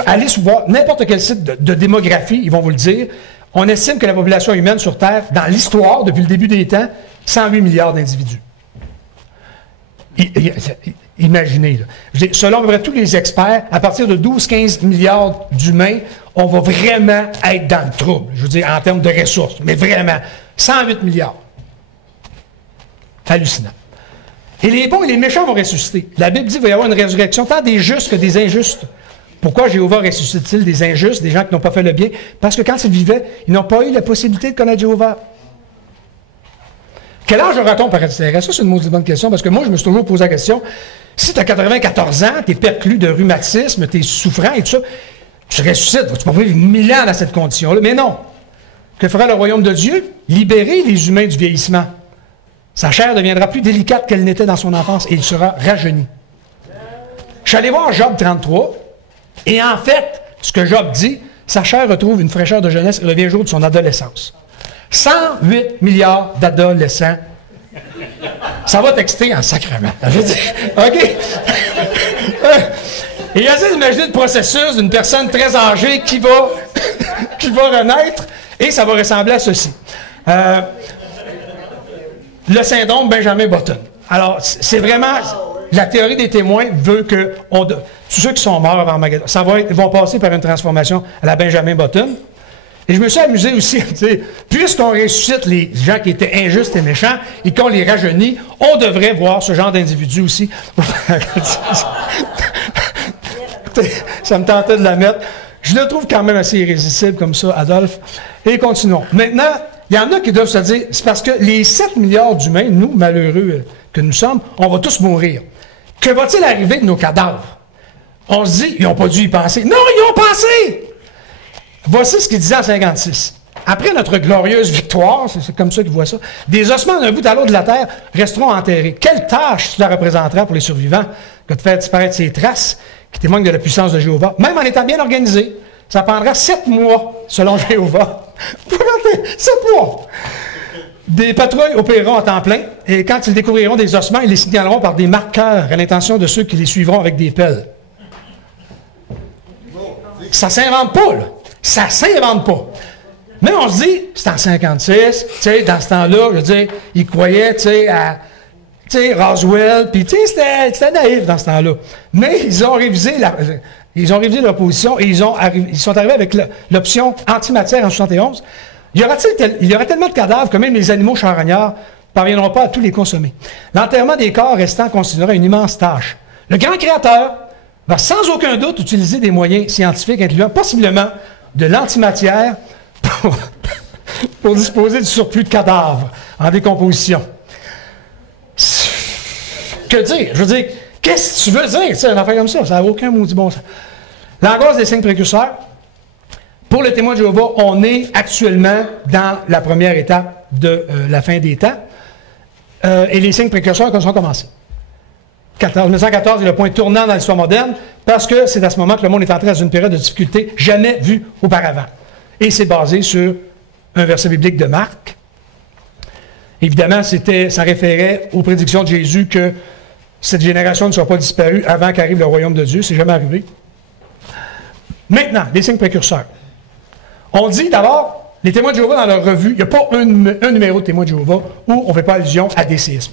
Allez voir n'importe quel site de démographie, ils vont vous le dire. On estime que la population humaine sur Terre, dans l'histoire, depuis le début des temps, 108 milliards d'individus. Imaginez, là. Je dis, selon à peu près tous les experts, à partir de 12-15 milliards d'humains, on va vraiment être dans le trouble. Je veux dire, en termes de ressources. Mais vraiment, 108 milliards. Hallucinant. Et les bons et les méchants vont ressusciter. La Bible dit qu'il va y avoir une résurrection tant des justes que des injustes. Pourquoi Jéhovah ressuscite-t-il des injustes, des gens qui n'ont pas fait le bien? Parce que quand ils vivaient, ils n'ont pas eu la possibilité de connaître Jéhovah. Quel âge aura-t-on par intérêt? Ça, c'est une maudite bonne question, parce que moi, je me suis toujours posé la question, si tu as 94 ans, tu es perclus de rhumatisme, tu es souffrant et tout ça, tu ressuscites, tu peux vivre 1000 ans dans cette condition-là. Mais non. Que fera le royaume de Dieu? Libérer les humains du vieillissement. Sa chair deviendra plus délicate qu'elle n'était dans son enfance et il sera rajeuni. suis allé voir Job 33, et en fait, ce que Job dit, sa chair retrouve une fraîcheur de jeunesse et revient jour de son adolescence. 108 milliards d'adolescents. Ça va t'exciter en sacrement. OK? Et essayez d'imaginer le processus d'une personne très âgée qui va renaître, et ça va ressembler à ceci. Le syndrome Benjamin Button. Alors, c'est vraiment... La théorie des témoins veut que tous ceux qui sont morts avant Armageddon, vont passer par une transformation à la Benjamin Button. Et je me suis amusé aussi, puisqu'on ressuscite les gens qui étaient injustes et méchants et qu'on les rajeunit, on devrait voir ce genre d'individu aussi. Ça me tentait de la mettre. Je le trouve quand même assez irrésistible comme ça, Adolphe. Et continuons. Maintenant, il y en a qui doivent se dire, c'est parce que les 7 milliards d'humains, nous, malheureux que nous sommes, on va tous mourir. Que va-t-il arriver de nos cadavres? On se dit, ils n'ont pas dû y penser. Non, ils y ont pensé! Voici ce qu'il disait en 56. Après notre glorieuse victoire, c'est comme ça qu'ils voient ça, des ossements d'un bout à l'autre de la terre resteront enterrés. Quelle tâche cela représentera pour les survivants que de faire disparaître ces traces qui témoignent de la puissance de Jéhovah, même en étant bien organisés? Ça prendra 7 mois, selon Jéhovah. 7 mois! Des patrouilles opéreront à temps plein, et quand ils découvriront des ossements, ils les signaleront par des marqueurs à l'intention de ceux qui les suivront avec des pelles. Ça ne s'invente pas, là. Ça ne s'invente pas. Mais on se dit, c'est en 56, tu sais, dans ce temps-là, je veux dire, ils croyaient, tu sais, à Roswell, puis tu sais, c'était naïf dans ce temps-là. Mais ils ont révisé leur position, et ils sont arrivés avec l'option antimatière en 71. Il y aura tellement de cadavres que même les animaux charognards ne parviendront pas à tous les consommer. L'enterrement des corps restants constituera une immense tâche. Le grand créateur va sans aucun doute utiliser des moyens scientifiques incluant possiblement de l'antimatière pour disposer du surplus de cadavres en décomposition. Que dire? Je veux dire, qu'est-ce que tu veux dire? C'est une affaire comme ça, ça n'a aucun maudit bon sens. L'angoisse des signes précurseurs. Pour le témoin de Jéhovah, on est actuellement dans la première étape de la fin des temps. Et les signes précurseurs sont commencés. 1914 est le point tournant dans l'histoire moderne parce que c'est à ce moment que le monde est entré dans une période de difficulté jamais vue auparavant. Et c'est basé sur un verset biblique de Marc. Évidemment, ça référait aux prédictions de Jésus que cette génération ne soit pas disparue avant qu'arrive le royaume de Dieu. C'est jamais arrivé. Maintenant, les signes précurseurs. On dit d'abord, les témoins de Jéhovah dans leur revue, il n'y a pas un numéro de témoins de Jéhovah où on ne fait pas allusion à des séismes.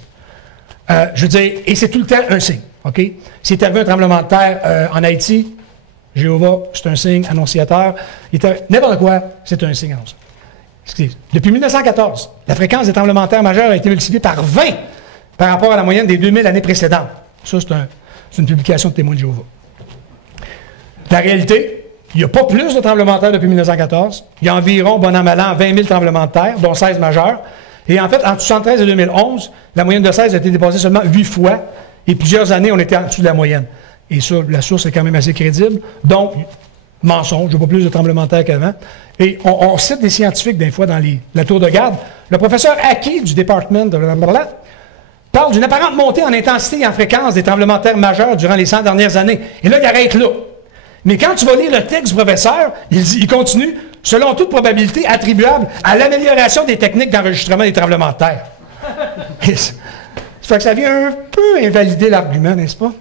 Je veux dire, et c'est tout le temps un signe. OK? S'il est arrivé un tremblement de terre en Haïti, Jéhovah, c'est un signe annonciateur. N'importe quoi, c'est un signe annonciateur. Depuis 1914, la fréquence des tremblements de terre majeurs a été multipliée par 20 par rapport à la moyenne des 2000 années précédentes. Ça, c'est une publication de témoins de Jéhovah. La réalité, il n'y a pas plus de tremblements de terre depuis 1914. Il y a environ, bon an, mal an, 20 000 tremblements de terre, dont 16 majeurs. Et en fait, entre 1973 et 2011, la moyenne de 16 a été dépassée seulement 8 fois. Et plusieurs années, on était en dessous de la moyenne. Et ça, la source est quand même assez crédible. Donc, mensonge, il n'y a pas plus de tremblements de terre qu'avant. Et on cite des scientifiques, des fois, dans la tour de garde. Le professeur Aki, du département de blablabla, parle d'une apparente montée en intensité et en fréquence des tremblements de terre majeurs durant les 100 dernières années. Et là, il arrête là. Mais quand tu vas lire le texte du professeur, il continue, selon toute probabilité, attribuable à l'amélioration des techniques d'enregistrement des tremblements de terre. Ça fait que ça vient un peu invalider l'argument, n'est-ce pas?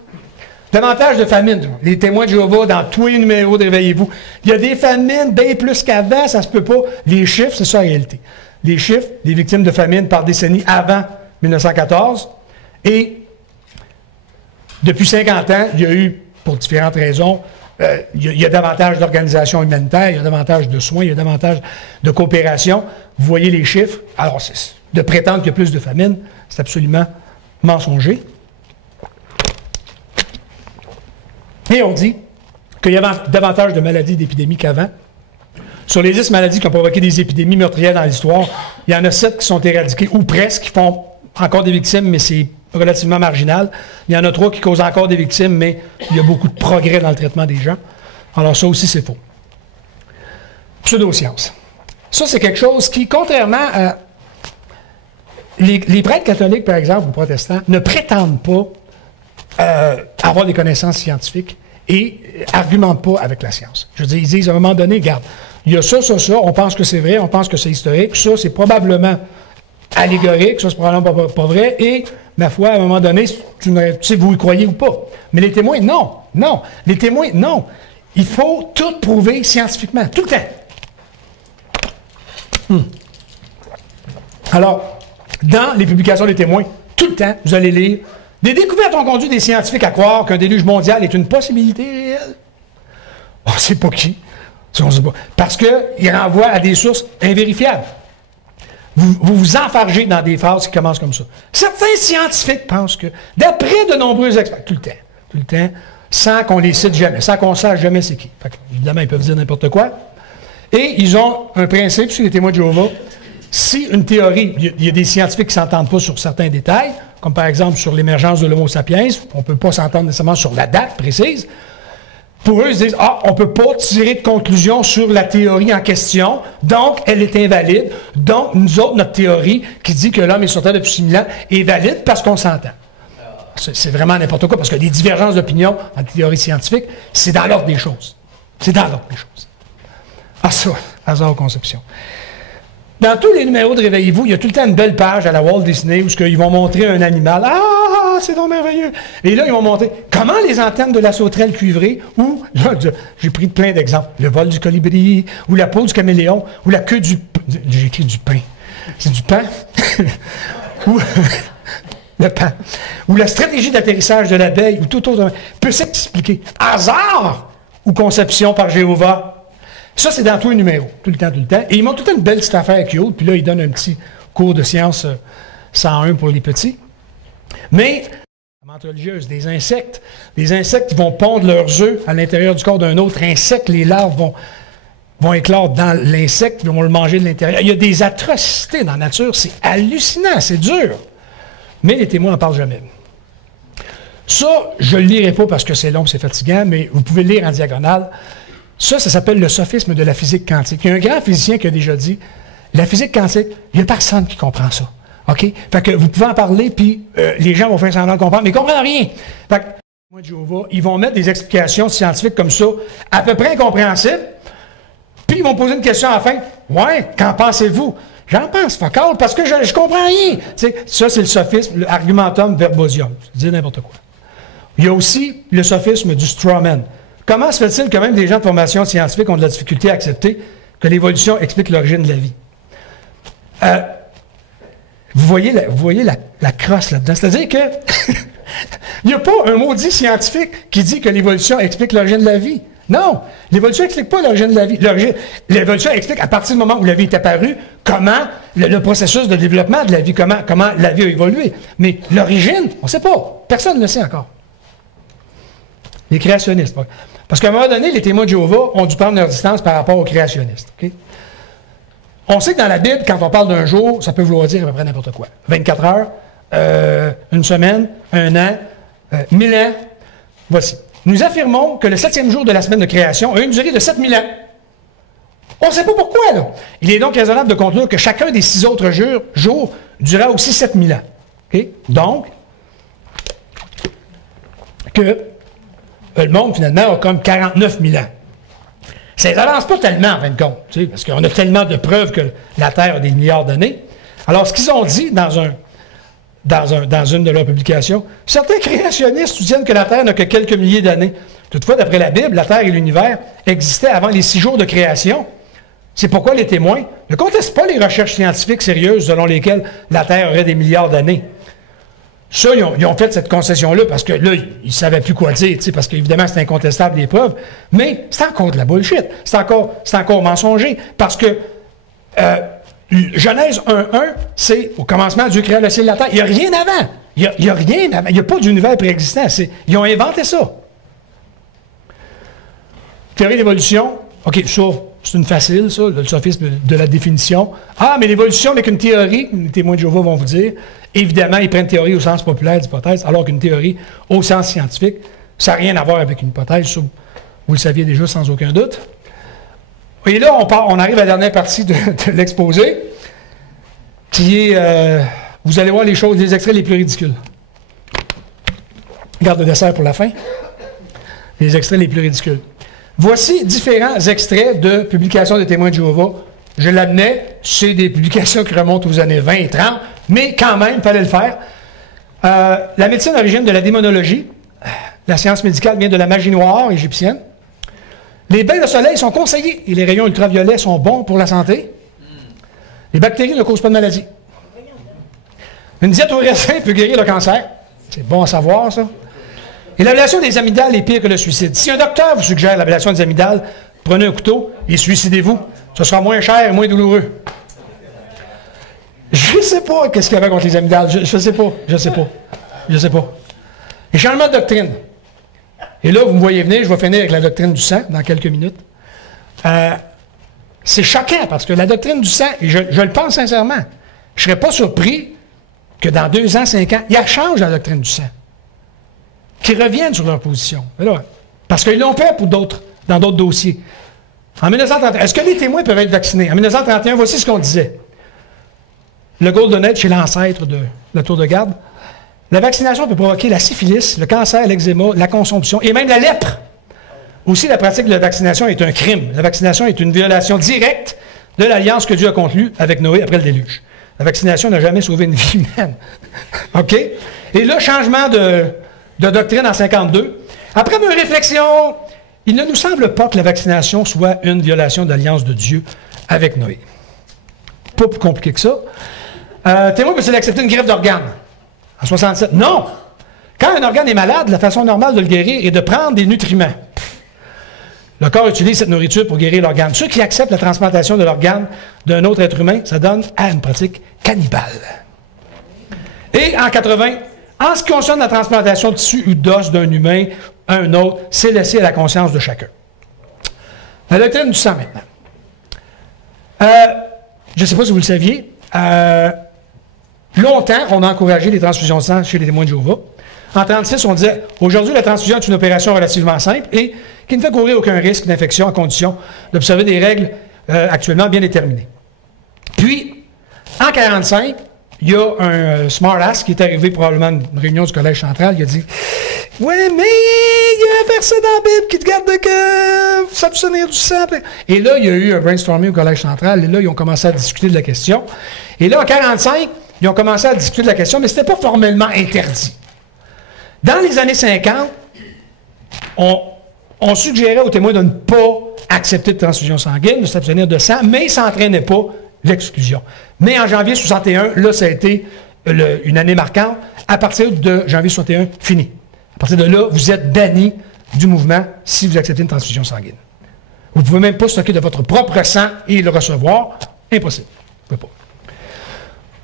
Davantage de famines. Les témoins de Jéhovah, dans tous les numéros de Réveillez-vous, il y a des famines bien plus qu'avant, ça se peut pas. Les chiffres, c'est ça la réalité. Les chiffres, les victimes de famine par décennie avant 1914. Et depuis 50 ans, il y a eu, pour différentes raisons, il y a davantage d'organisations humanitaires, il y a davantage de soins, il y a davantage de coopération. Vous voyez les chiffres. Alors, de prétendre qu'il y a plus de famine, c'est absolument mensonger. Et on dit qu'il y a davantage de maladies et d'épidémies qu'avant. Sur les 10 maladies qui ont provoqué des épidémies meurtrières dans l'histoire, il y en a 7 qui sont éradiquées, ou presque, qui font encore des victimes, mais c'est relativement marginal. Il y en a 3 qui causent encore des victimes, mais il y a beaucoup de progrès dans le traitement des gens. Alors ça aussi, c'est faux. Pseudosciences. Ça, c'est quelque chose qui, contrairement à... Les prêtres catholiques, par exemple, ou protestants, ne prétendent pas avoir des connaissances scientifiques et argumentent pas avec la science. Je veux dire, ils disent à un moment donné, regarde, il y a ça, on pense que c'est vrai, on pense que c'est historique, ça, c'est probablement allégorique, ça, c'est probablement pas vrai, et, ma foi, à un moment donné, tu sais, vous y croyez ou pas. Mais les témoins, non. Les témoins, non. Il faut tout prouver scientifiquement, tout le temps. Alors, dans les publications des témoins, tout le temps, vous allez lire « Des découvertes ont conduit des scientifiques à croire qu'un déluge mondial est une possibilité réelle. » On ne sait pas qui. On sait pas. Parce qu'il renvoie à des sources invérifiables. Vous vous enfargez dans des phrases qui commencent comme ça. Certains scientifiques pensent que, d'après de nombreux experts, tout le temps, sans qu'on les cite jamais, sans qu'on sache jamais c'est qui. Fait que, évidemment, ils peuvent dire n'importe quoi. Et ils ont un principe sur les témoins de Jéhovah. Si une théorie, il y a des scientifiques qui ne s'entendent pas sur certains détails, comme par exemple sur l'émergence de l'Homo sapiens, on ne peut pas s'entendre nécessairement sur la date précise. Pour eux, ils disent, on ne peut pas tirer de conclusion sur la théorie en question, donc elle est invalide. Donc, nous autres, notre théorie qui dit que l'homme est sur Terre depuis 6 000 ans est valide parce qu'on s'entend. C'est vraiment n'importe quoi, parce que les divergences d'opinion en théorie scientifique, c'est dans l'ordre des choses. C'est dans l'ordre des choses. Ah ça, hasard conception. Dans tous les numéros de Réveillez-vous, il y a tout le temps une belle page à la Walt Disney où ils vont montrer un animal. Ah, c'est donc merveilleux! Et là, ils vont montrer comment les antennes de la sauterelle cuivrée, ou, là, j'ai pris plein d'exemples, le vol du colibri, ou la peau du caméléon, ou la queue du... J'ai écrit du pain. C'est du pain? Ou le pain. Ou la stratégie d'atterrissage de l'abeille, ou tout autre... peut s'expliquer. Hasard ou conception par Jéhovah? Ça, c'est dans tous les numéros, tout le temps. Et ils m'ont tout le temps une belle petite affaire cute, puis là, ils donnent un petit cours de sciences 101 pour les petits. Mais, la menthe religieuse, des insectes qui vont pondre leurs œufs à l'intérieur du corps d'un autre insecte, les larves vont éclore dans l'insecte, ils vont le manger de l'intérieur. Il y a des atrocités dans la nature, c'est hallucinant, c'est dur. Mais les témoins n'en parlent jamais. Ça, je ne le lirai pas parce que c'est long, c'est fatigant, mais vous pouvez le lire en diagonale. Ça s'appelle le sophisme de la physique quantique. Il y a un grand physicien qui a déjà dit, la physique quantique, il n'y a personne qui comprend ça. OK? Fait que vous pouvez en parler, puis les gens vont faire semblant de comprendre, mais ils ne comprennent rien. Fait que, moi, Jéhovah, ils vont mettre des explications scientifiques comme ça, à peu près incompréhensibles, puis ils vont poser une question à la fin. Ouais, qu'en pensez-vous? J'en pense, fuck all, parce que je comprends rien. T'sais, ça, c'est le sophisme, le argumentum verbosium. Je dis n'importe quoi. Il y a aussi le sophisme du straw man. Comment se fait-il que même des gens de formation scientifique ont de la difficulté à accepter que l'évolution explique l'origine de la vie? Vous voyez la crosse là-dedans. C'est-à-dire que il n'y a pas un maudit scientifique qui dit que l'évolution explique l'origine de la vie. Non, l'évolution n'explique pas l'origine de la vie. L'évolution explique, à partir du moment où la vie est apparue, comment le processus de développement de la vie, comment la vie a évolué. Mais l'origine, on ne sait pas. Personne ne le sait encore. Les créationnistes. Parce qu'à un moment donné, les témoins de Jéhovah ont dû prendre leur distance par rapport aux créationnistes. Okay? On sait que dans la Bible, quand on parle d'un jour, ça peut vouloir dire à peu près n'importe quoi. 24 heures, une semaine, un an, 1000 ans. Voici. Nous affirmons que le 7e jour de la semaine de création a une durée de 7000 ans. On ne sait pas pourquoi, là. Il est donc raisonnable de conclure que chacun des 6 autres jours durera aussi 7000 ans. Okay? Donc, que le monde, finalement, a comme 49 000 ans. Ça n'avance pas tellement, en fin de compte, tu sais, parce qu'on a tellement de preuves que la Terre a des milliards d'années. Alors, ce qu'ils ont dit dans une de leurs publications, certains créationnistes soutiennent que la Terre n'a que quelques milliers d'années. Toutefois, d'après la Bible, la Terre et l'univers existaient avant les 6 jours de création. C'est pourquoi les témoins ne contestent pas les recherches scientifiques sérieuses selon lesquelles la Terre aurait des milliards d'années. Ça, ils ont fait cette concession-là parce que là, ils ne savaient plus quoi dire, parce qu'évidemment, c'est incontestable les preuves, mais c'est encore de la bullshit. C'est encore mensonger parce que Genèse 1.1, c'est au commencement, Dieu créa le ciel et la terre. Il n'y a rien avant. Il n'y a rien avant. Il n'y a pas d'univers préexistant. Ils ont inventé ça. Théorie d'évolution, OK, ça, c'est une facile, ça, le sophisme de la définition. Ah, mais l'évolution n'est qu'une théorie, les témoins de Jéhovah vont vous dire. Évidemment, ils prennent théorie au sens populaire d'hypothèse, alors qu'une théorie au sens scientifique, ça n'a rien à voir avec une hypothèse, ça, vous le saviez déjà sans aucun doute. Et là, on arrive à la dernière partie de l'exposé, qui est, vous allez voir les extraits les plus ridicules. Garde le dessert pour la fin. Les extraits les plus ridicules. Voici différents extraits de publications des témoins de Jéhovah. Je l'admets, c'est des publications qui remontent aux années 20 et 30, mais quand même, il fallait le faire. La médecine origine de la démonologie. La science médicale vient de la magie noire égyptienne. Les bains de soleil sont conseillés et les rayons ultraviolets sont bons pour la santé. Les bactéries ne causent pas de maladie. Une diète au raisin peut guérir le cancer. C'est bon à savoir, ça. Et l'ablation des amygdales est pire que le suicide. Si un docteur vous suggère l'ablation des amygdales, prenez un couteau et suicidez-vous. Ce sera moins cher et moins douloureux. Je ne sais pas qu'est-ce qu'il y avait contre les amygdales. Je ne sais pas. Je ne sais pas. Les changements de doctrine. Et là, vous me voyez venir, je vais finir avec la doctrine du sang dans quelques minutes. C'est choquant parce que la doctrine du sang, et je le pense sincèrement, je ne serais pas surpris que dans 2 ans, 5 ans, ils changent la doctrine du sang. Qu'ils reviennent sur leur position. Là, parce qu'ils l'ont fait pour d'autres, dans d'autres dossiers. En 1931, est-ce que les témoins peuvent être vaccinés? En 1931, voici ce qu'on disait. Le Golden Age, c'est l'ancêtre de la tour de garde. La vaccination peut provoquer la syphilis, le cancer, l'eczéma, la consomption et même la lèpre. Aussi, la pratique de la vaccination est un crime. La vaccination est une violation directe de l'alliance que Dieu a conclue avec Noé après le déluge. La vaccination n'a jamais sauvé une vie humaine. OK? Et là, changement de doctrine en 52. Après mes réflexions, il ne nous semble pas que la vaccination soit une violation de l'alliance de Dieu avec Noé. Pas plus compliqué que ça. Témoin peut-il accepter une greffe d'organes? En 67, non! Quand un organe est malade, la façon normale de le guérir est de prendre des nutriments. Le corps utilise cette nourriture pour guérir l'organe. Ceux qui acceptent la transplantation de l'organe d'un autre être humain, ça donne à une pratique cannibale. Et en 80, en ce qui concerne la transplantation de tissu ou d'os d'un humain à un autre, c'est laissé à la conscience de chacun. La doctrine du sang maintenant. Je ne sais pas si vous le saviez, longtemps, on a encouragé les transfusions de sang chez les témoins de Jéhovah. En 1936, on disait « Aujourd'hui, la transfusion est une opération relativement simple et qui ne fait courir aucun risque d'infection à condition d'observer des règles actuellement bien déterminées. » Puis, en 1945, il y a un smart-ass qui est arrivé probablement à une réunion du Collège central. Il a dit « Ouais, mais il y a un verset dans la Bible qui te garde que s'abstenir du sang. » Et là, il y a eu un brainstorming au Collège central. Et là, ils ont commencé à discuter de la question. Et là, en 1945, ils ont commencé à discuter de la question, mais ce n'était pas formellement interdit. Dans les années 50, on suggérait aux témoins de ne pas accepter de transfusion sanguine, de s'abstenir de sang, mais ils ne s'entraînaient pas l'exclusion. Mais en janvier 61, là, ça a été une année marquante. À partir de janvier 61, fini. À partir de là, vous êtes banni du mouvement si vous acceptez une transfusion sanguine. Vous ne pouvez même pas stocker de votre propre sang et le recevoir. Impossible. Vous ne pouvez pas.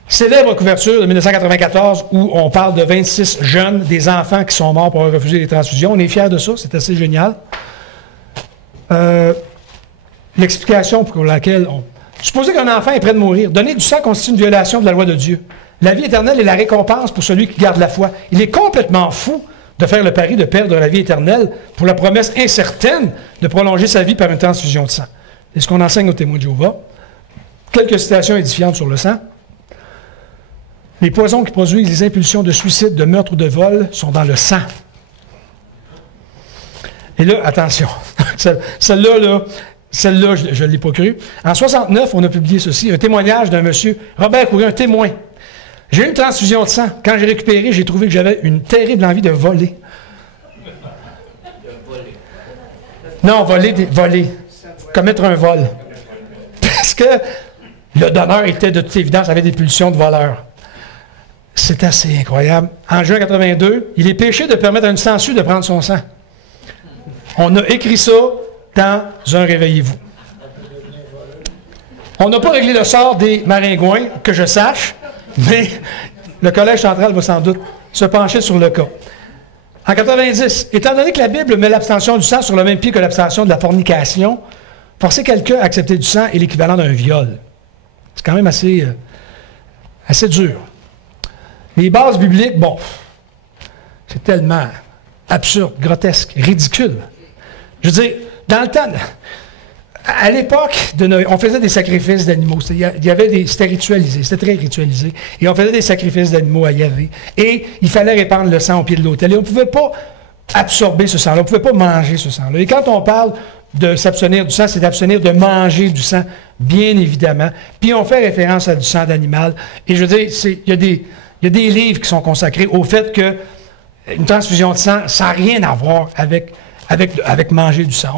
Célèbre couverture de 1994 où on parle de 26 jeunes, des enfants qui sont morts pour avoir refusé les transfusions. On est fiers de ça, c'est assez génial. L'explication pour laquelle supposez qu'un enfant est prêt de mourir. Donner du sang constitue une violation de la loi de Dieu. La vie éternelle est la récompense pour celui qui garde la foi. Il est complètement fou de faire le pari de perdre la vie éternelle pour la promesse incertaine de prolonger sa vie par une transfusion de sang. C'est ce qu'on enseigne aux témoins de Jéhovah. Quelques citations édifiantes sur le sang. Les poisons qui produisent les impulsions de suicide, de meurtre ou de vol sont dans le sang. Et là, attention, celle-là, je ne l'ai pas cru. En 69, on a publié ceci, un témoignage d'un monsieur, Robert Coury, un témoin. J'ai eu une transfusion de sang. Quand j'ai récupéré, j'ai trouvé que j'avais une terrible envie de voler. Non, voler. Commettre un vol. Parce que le donneur était de toute évidence, avait des pulsions de voleur. C'est assez incroyable. En juin 82, il est péché de permettre à une sangsue de prendre son sang. On a écrit ça dans un Réveillez-vous. On n'a pas réglé le sort des maringouins, que je sache, mais le Collège central va sans doute se pencher sur le cas. En 90, étant donné que la Bible met l'abstention du sang sur le même pied que l'abstention de la fornication, forcer quelqu'un à accepter du sang est l'équivalent d'un viol. C'est quand même assez dur. Les bases bibliques, bon, c'est tellement absurde, grotesque, ridicule. Je veux dire, dans le temps, à l'époque de Noé, on faisait des sacrifices d'animaux. C'était ritualisé, c'était très ritualisé. Et on faisait des sacrifices d'animaux à Yahvé. Et il fallait répandre le sang au pied de l'autel. Et on ne pouvait pas absorber ce sang-là, on ne pouvait pas manger ce sang-là. Et quand on parle de s'abstenir du sang, c'est d'abstenir de manger du sang, bien évidemment. Puis on fait référence à du sang d'animal. Et je veux dire, il y a des livres qui sont consacrés au fait que une transfusion de sang, ça n'a rien à voir avec manger du sang.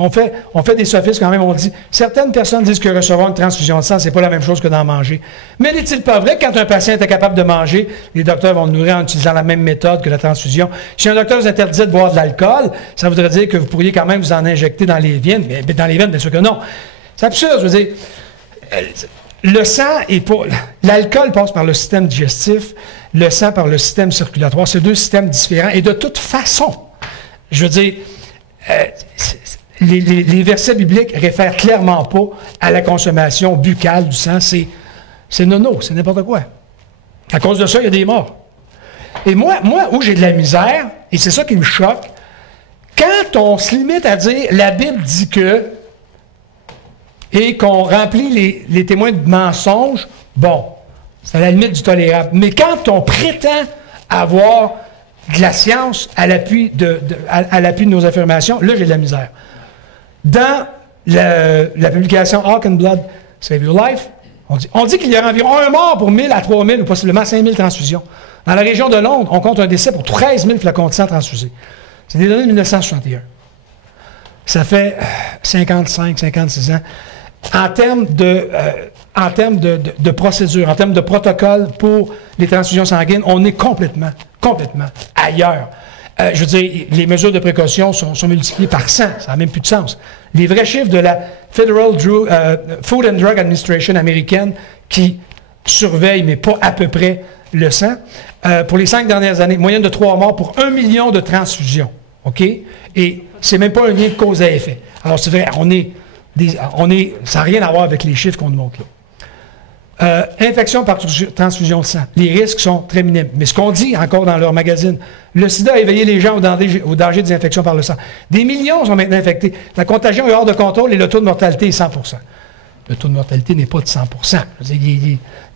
On fait des sophismes quand même, on dit, certaines personnes disent que recevoir une transfusion de sang, c'est pas la même chose que d'en manger. Mais n'est-il pas vrai que quand un patient est capable de manger, les docteurs vont le nourrir en utilisant la même méthode que la transfusion? Si un docteur vous interdisait de boire de l'alcool, ça voudrait dire que vous pourriez quand même vous en injecter dans les veines. Mais dans les veines, bien sûr que non. C'est absurde, je veux dire. Le sang est pas... L'alcool passe par le système digestif, le sang par le système circulatoire. C'est deux systèmes différents. Et de toute façon, je veux dire, les versets bibliques réfèrent clairement pas à la consommation buccale du sang. C'est nono, c'est n'importe quoi. À cause de ça, il y a des morts. Et moi où j'ai de la misère, et c'est ça qui me choque, quand on se limite à dire, la Bible dit que, et qu'on remplit les témoins de mensonges, bon, c'est à la limite du tolérable. Mais quand on prétend avoir de la science à l'appui de nos affirmations, là, j'ai de la misère. Dans la publication Hawk and Blood Save Your Life, on dit qu'il y aura environ un mort pour 1000 à 3000 ou possiblement 5000 transfusions. Dans la région de Londres, on compte un décès pour 13 000 flacons de sang transfusés. C'est des données de 1961. Ça fait 55, 56 ans. En termes de procédure, en termes de protocole pour les transfusions sanguines, on est complètement ailleurs. Je veux dire, les mesures de précaution sont multipliées par 100. Ça n'a même plus de sens. Les vrais chiffres de la Federal Food and Drug Administration américaine qui surveille, mais pas à peu près, le sang, pour les 5 dernières années, moyenne de 3 morts pour 1 million de transfusions. OK? Et c'est même pas un lien de cause à effet. Alors, c'est vrai, ça n'a rien à voir avec les chiffres qu'on nous montre là. Infection par transfusion de sang. Les risques sont très minimes. Mais ce qu'on dit encore dans leur magazine, le sida a éveillé les gens au danger des infections par le sang. Des millions sont maintenant infectés. La contagion est hors de contrôle et le taux de mortalité est 100 %. Le taux de mortalité n'est pas de 100 %.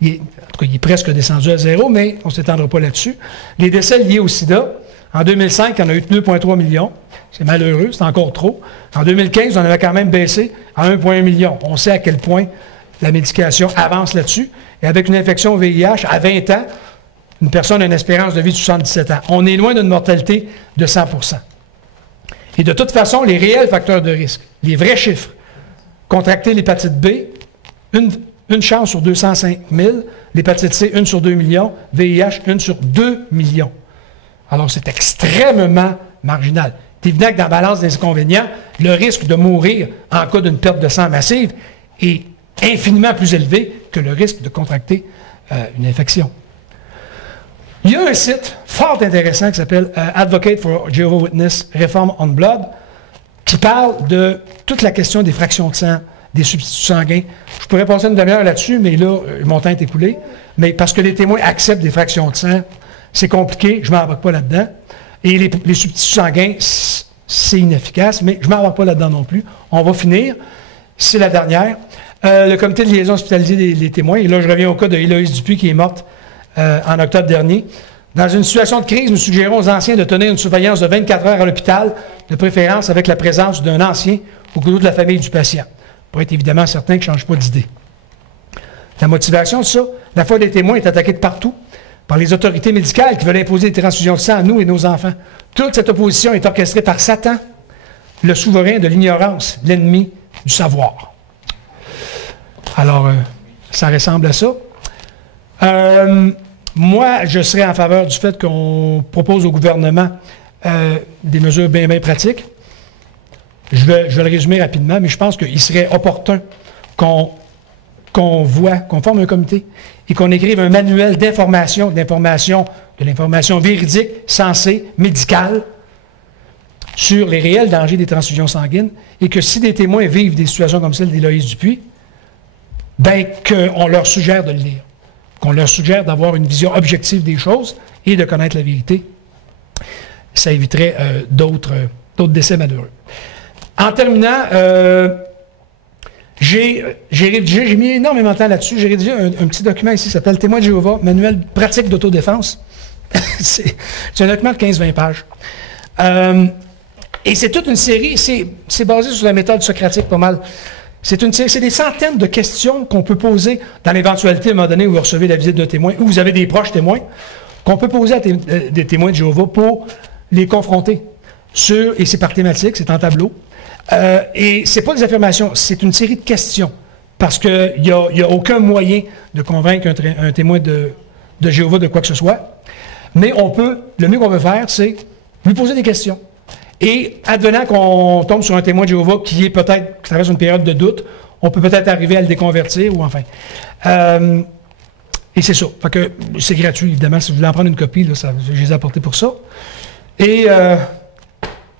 Il est presque descendu à zéro, mais on ne s'étendra pas là-dessus. Les décès liés au sida, en 2005, il y en a eu 2,3 millions. C'est malheureux, c'est encore trop. En 2015, on avait quand même baissé à 1,1 million. On sait à quel point la médication avance là-dessus. Et avec une infection au VIH, à 20 ans, une personne a une espérance de vie de 77 ans. On est loin d'une mortalité de 100 %. Et de toute façon, les réels facteurs de risque, les vrais chiffres, contracter l'hépatite B, une chance sur 205 000, l'hépatite C, 1 sur 2 millions, VIH, 1 sur 2 millions. Alors, c'est extrêmement marginal. C'est évident que dans la balance des inconvénients, le risque de mourir en cas d'une perte de sang massive est infiniment plus élevé que le risque de contracter une infection. Il y a un site fort intéressant qui s'appelle Advocate for Jehovah's Witness Reform on Blood qui parle de toute la question des fractions de sang, des substituts sanguins. Je pourrais passer une demi-heure là-dessus, mais là, mon temps est écoulé. Mais parce que les témoins acceptent des fractions de sang, c'est compliqué, je ne m'embarque pas là-dedans. Et les substituts sanguins, c'est inefficace, mais je ne m'embarque pas là-dedans non plus. On va finir. C'est la dernière. Le comité de liaison hospitalisée des témoins, et là je reviens au cas de Héloïse Dupuis qui est morte en octobre dernier. Dans une situation de crise, nous suggérons aux anciens de tenir une surveillance de 24 heures à l'hôpital, de préférence avec la présence d'un ancien au côté de la famille du patient, pour être évidemment certain qu'il ne change pas d'idée. La motivation de ça, la foi des témoins est attaquée de partout par les autorités médicales qui veulent imposer des transfusions de sang à nous et nos enfants. Toute cette opposition est orchestrée par Satan, le souverain de l'ignorance, l'ennemi du savoir. Alors, ça ressemble à ça. Moi, je serais en faveur du fait qu'on propose au gouvernement des mesures bien pratiques. Je vais le résumer rapidement, mais je pense qu'il serait opportun qu'on forme un comité et qu'on écrive un manuel de l'information véridique, sensée, médicale, sur les réels dangers des transfusions sanguines, et que si des témoins vivent des situations comme celle d'Héloïse Dupuis, bien qu'on leur suggère de le lire, qu'on leur suggère d'avoir une vision objective des choses et de connaître la vérité. Ça éviterait d'autres décès malheureux. En terminant, J'ai mis énormément de temps là-dessus. J'ai rédigé un petit document ici qui s'appelle Témoin de Jéhovah, manuel pratique d'autodéfense. C'est un document de 15-20 pages. Et c'est toute une série, c'est basé sur la méthode socratique pas mal. C'est des centaines de questions qu'on peut poser dans l'éventualité à un moment donné où vous recevez la visite d'un témoin, ou vous avez des proches témoins, qu'on peut poser à des témoins de Jéhovah pour les confronter. Et c'est par thématique, c'est en tableau. Et c'est pas des affirmations, c'est une série de questions. Parce qu'il n'y a aucun moyen de convaincre un témoin de Jéhovah de quoi que ce soit. Mais le mieux qu'on peut faire, c'est lui poser des questions. Et advenant qu'on tombe sur un témoin de Jéhovah qui traverse une période de doute, on peut peut-être arriver à le déconvertir ou enfin. Et c'est ça. Fait que c'est gratuit, évidemment. Si vous voulez en prendre une copie, là, je les ai apportés pour ça. Et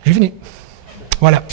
j'ai fini. Voilà.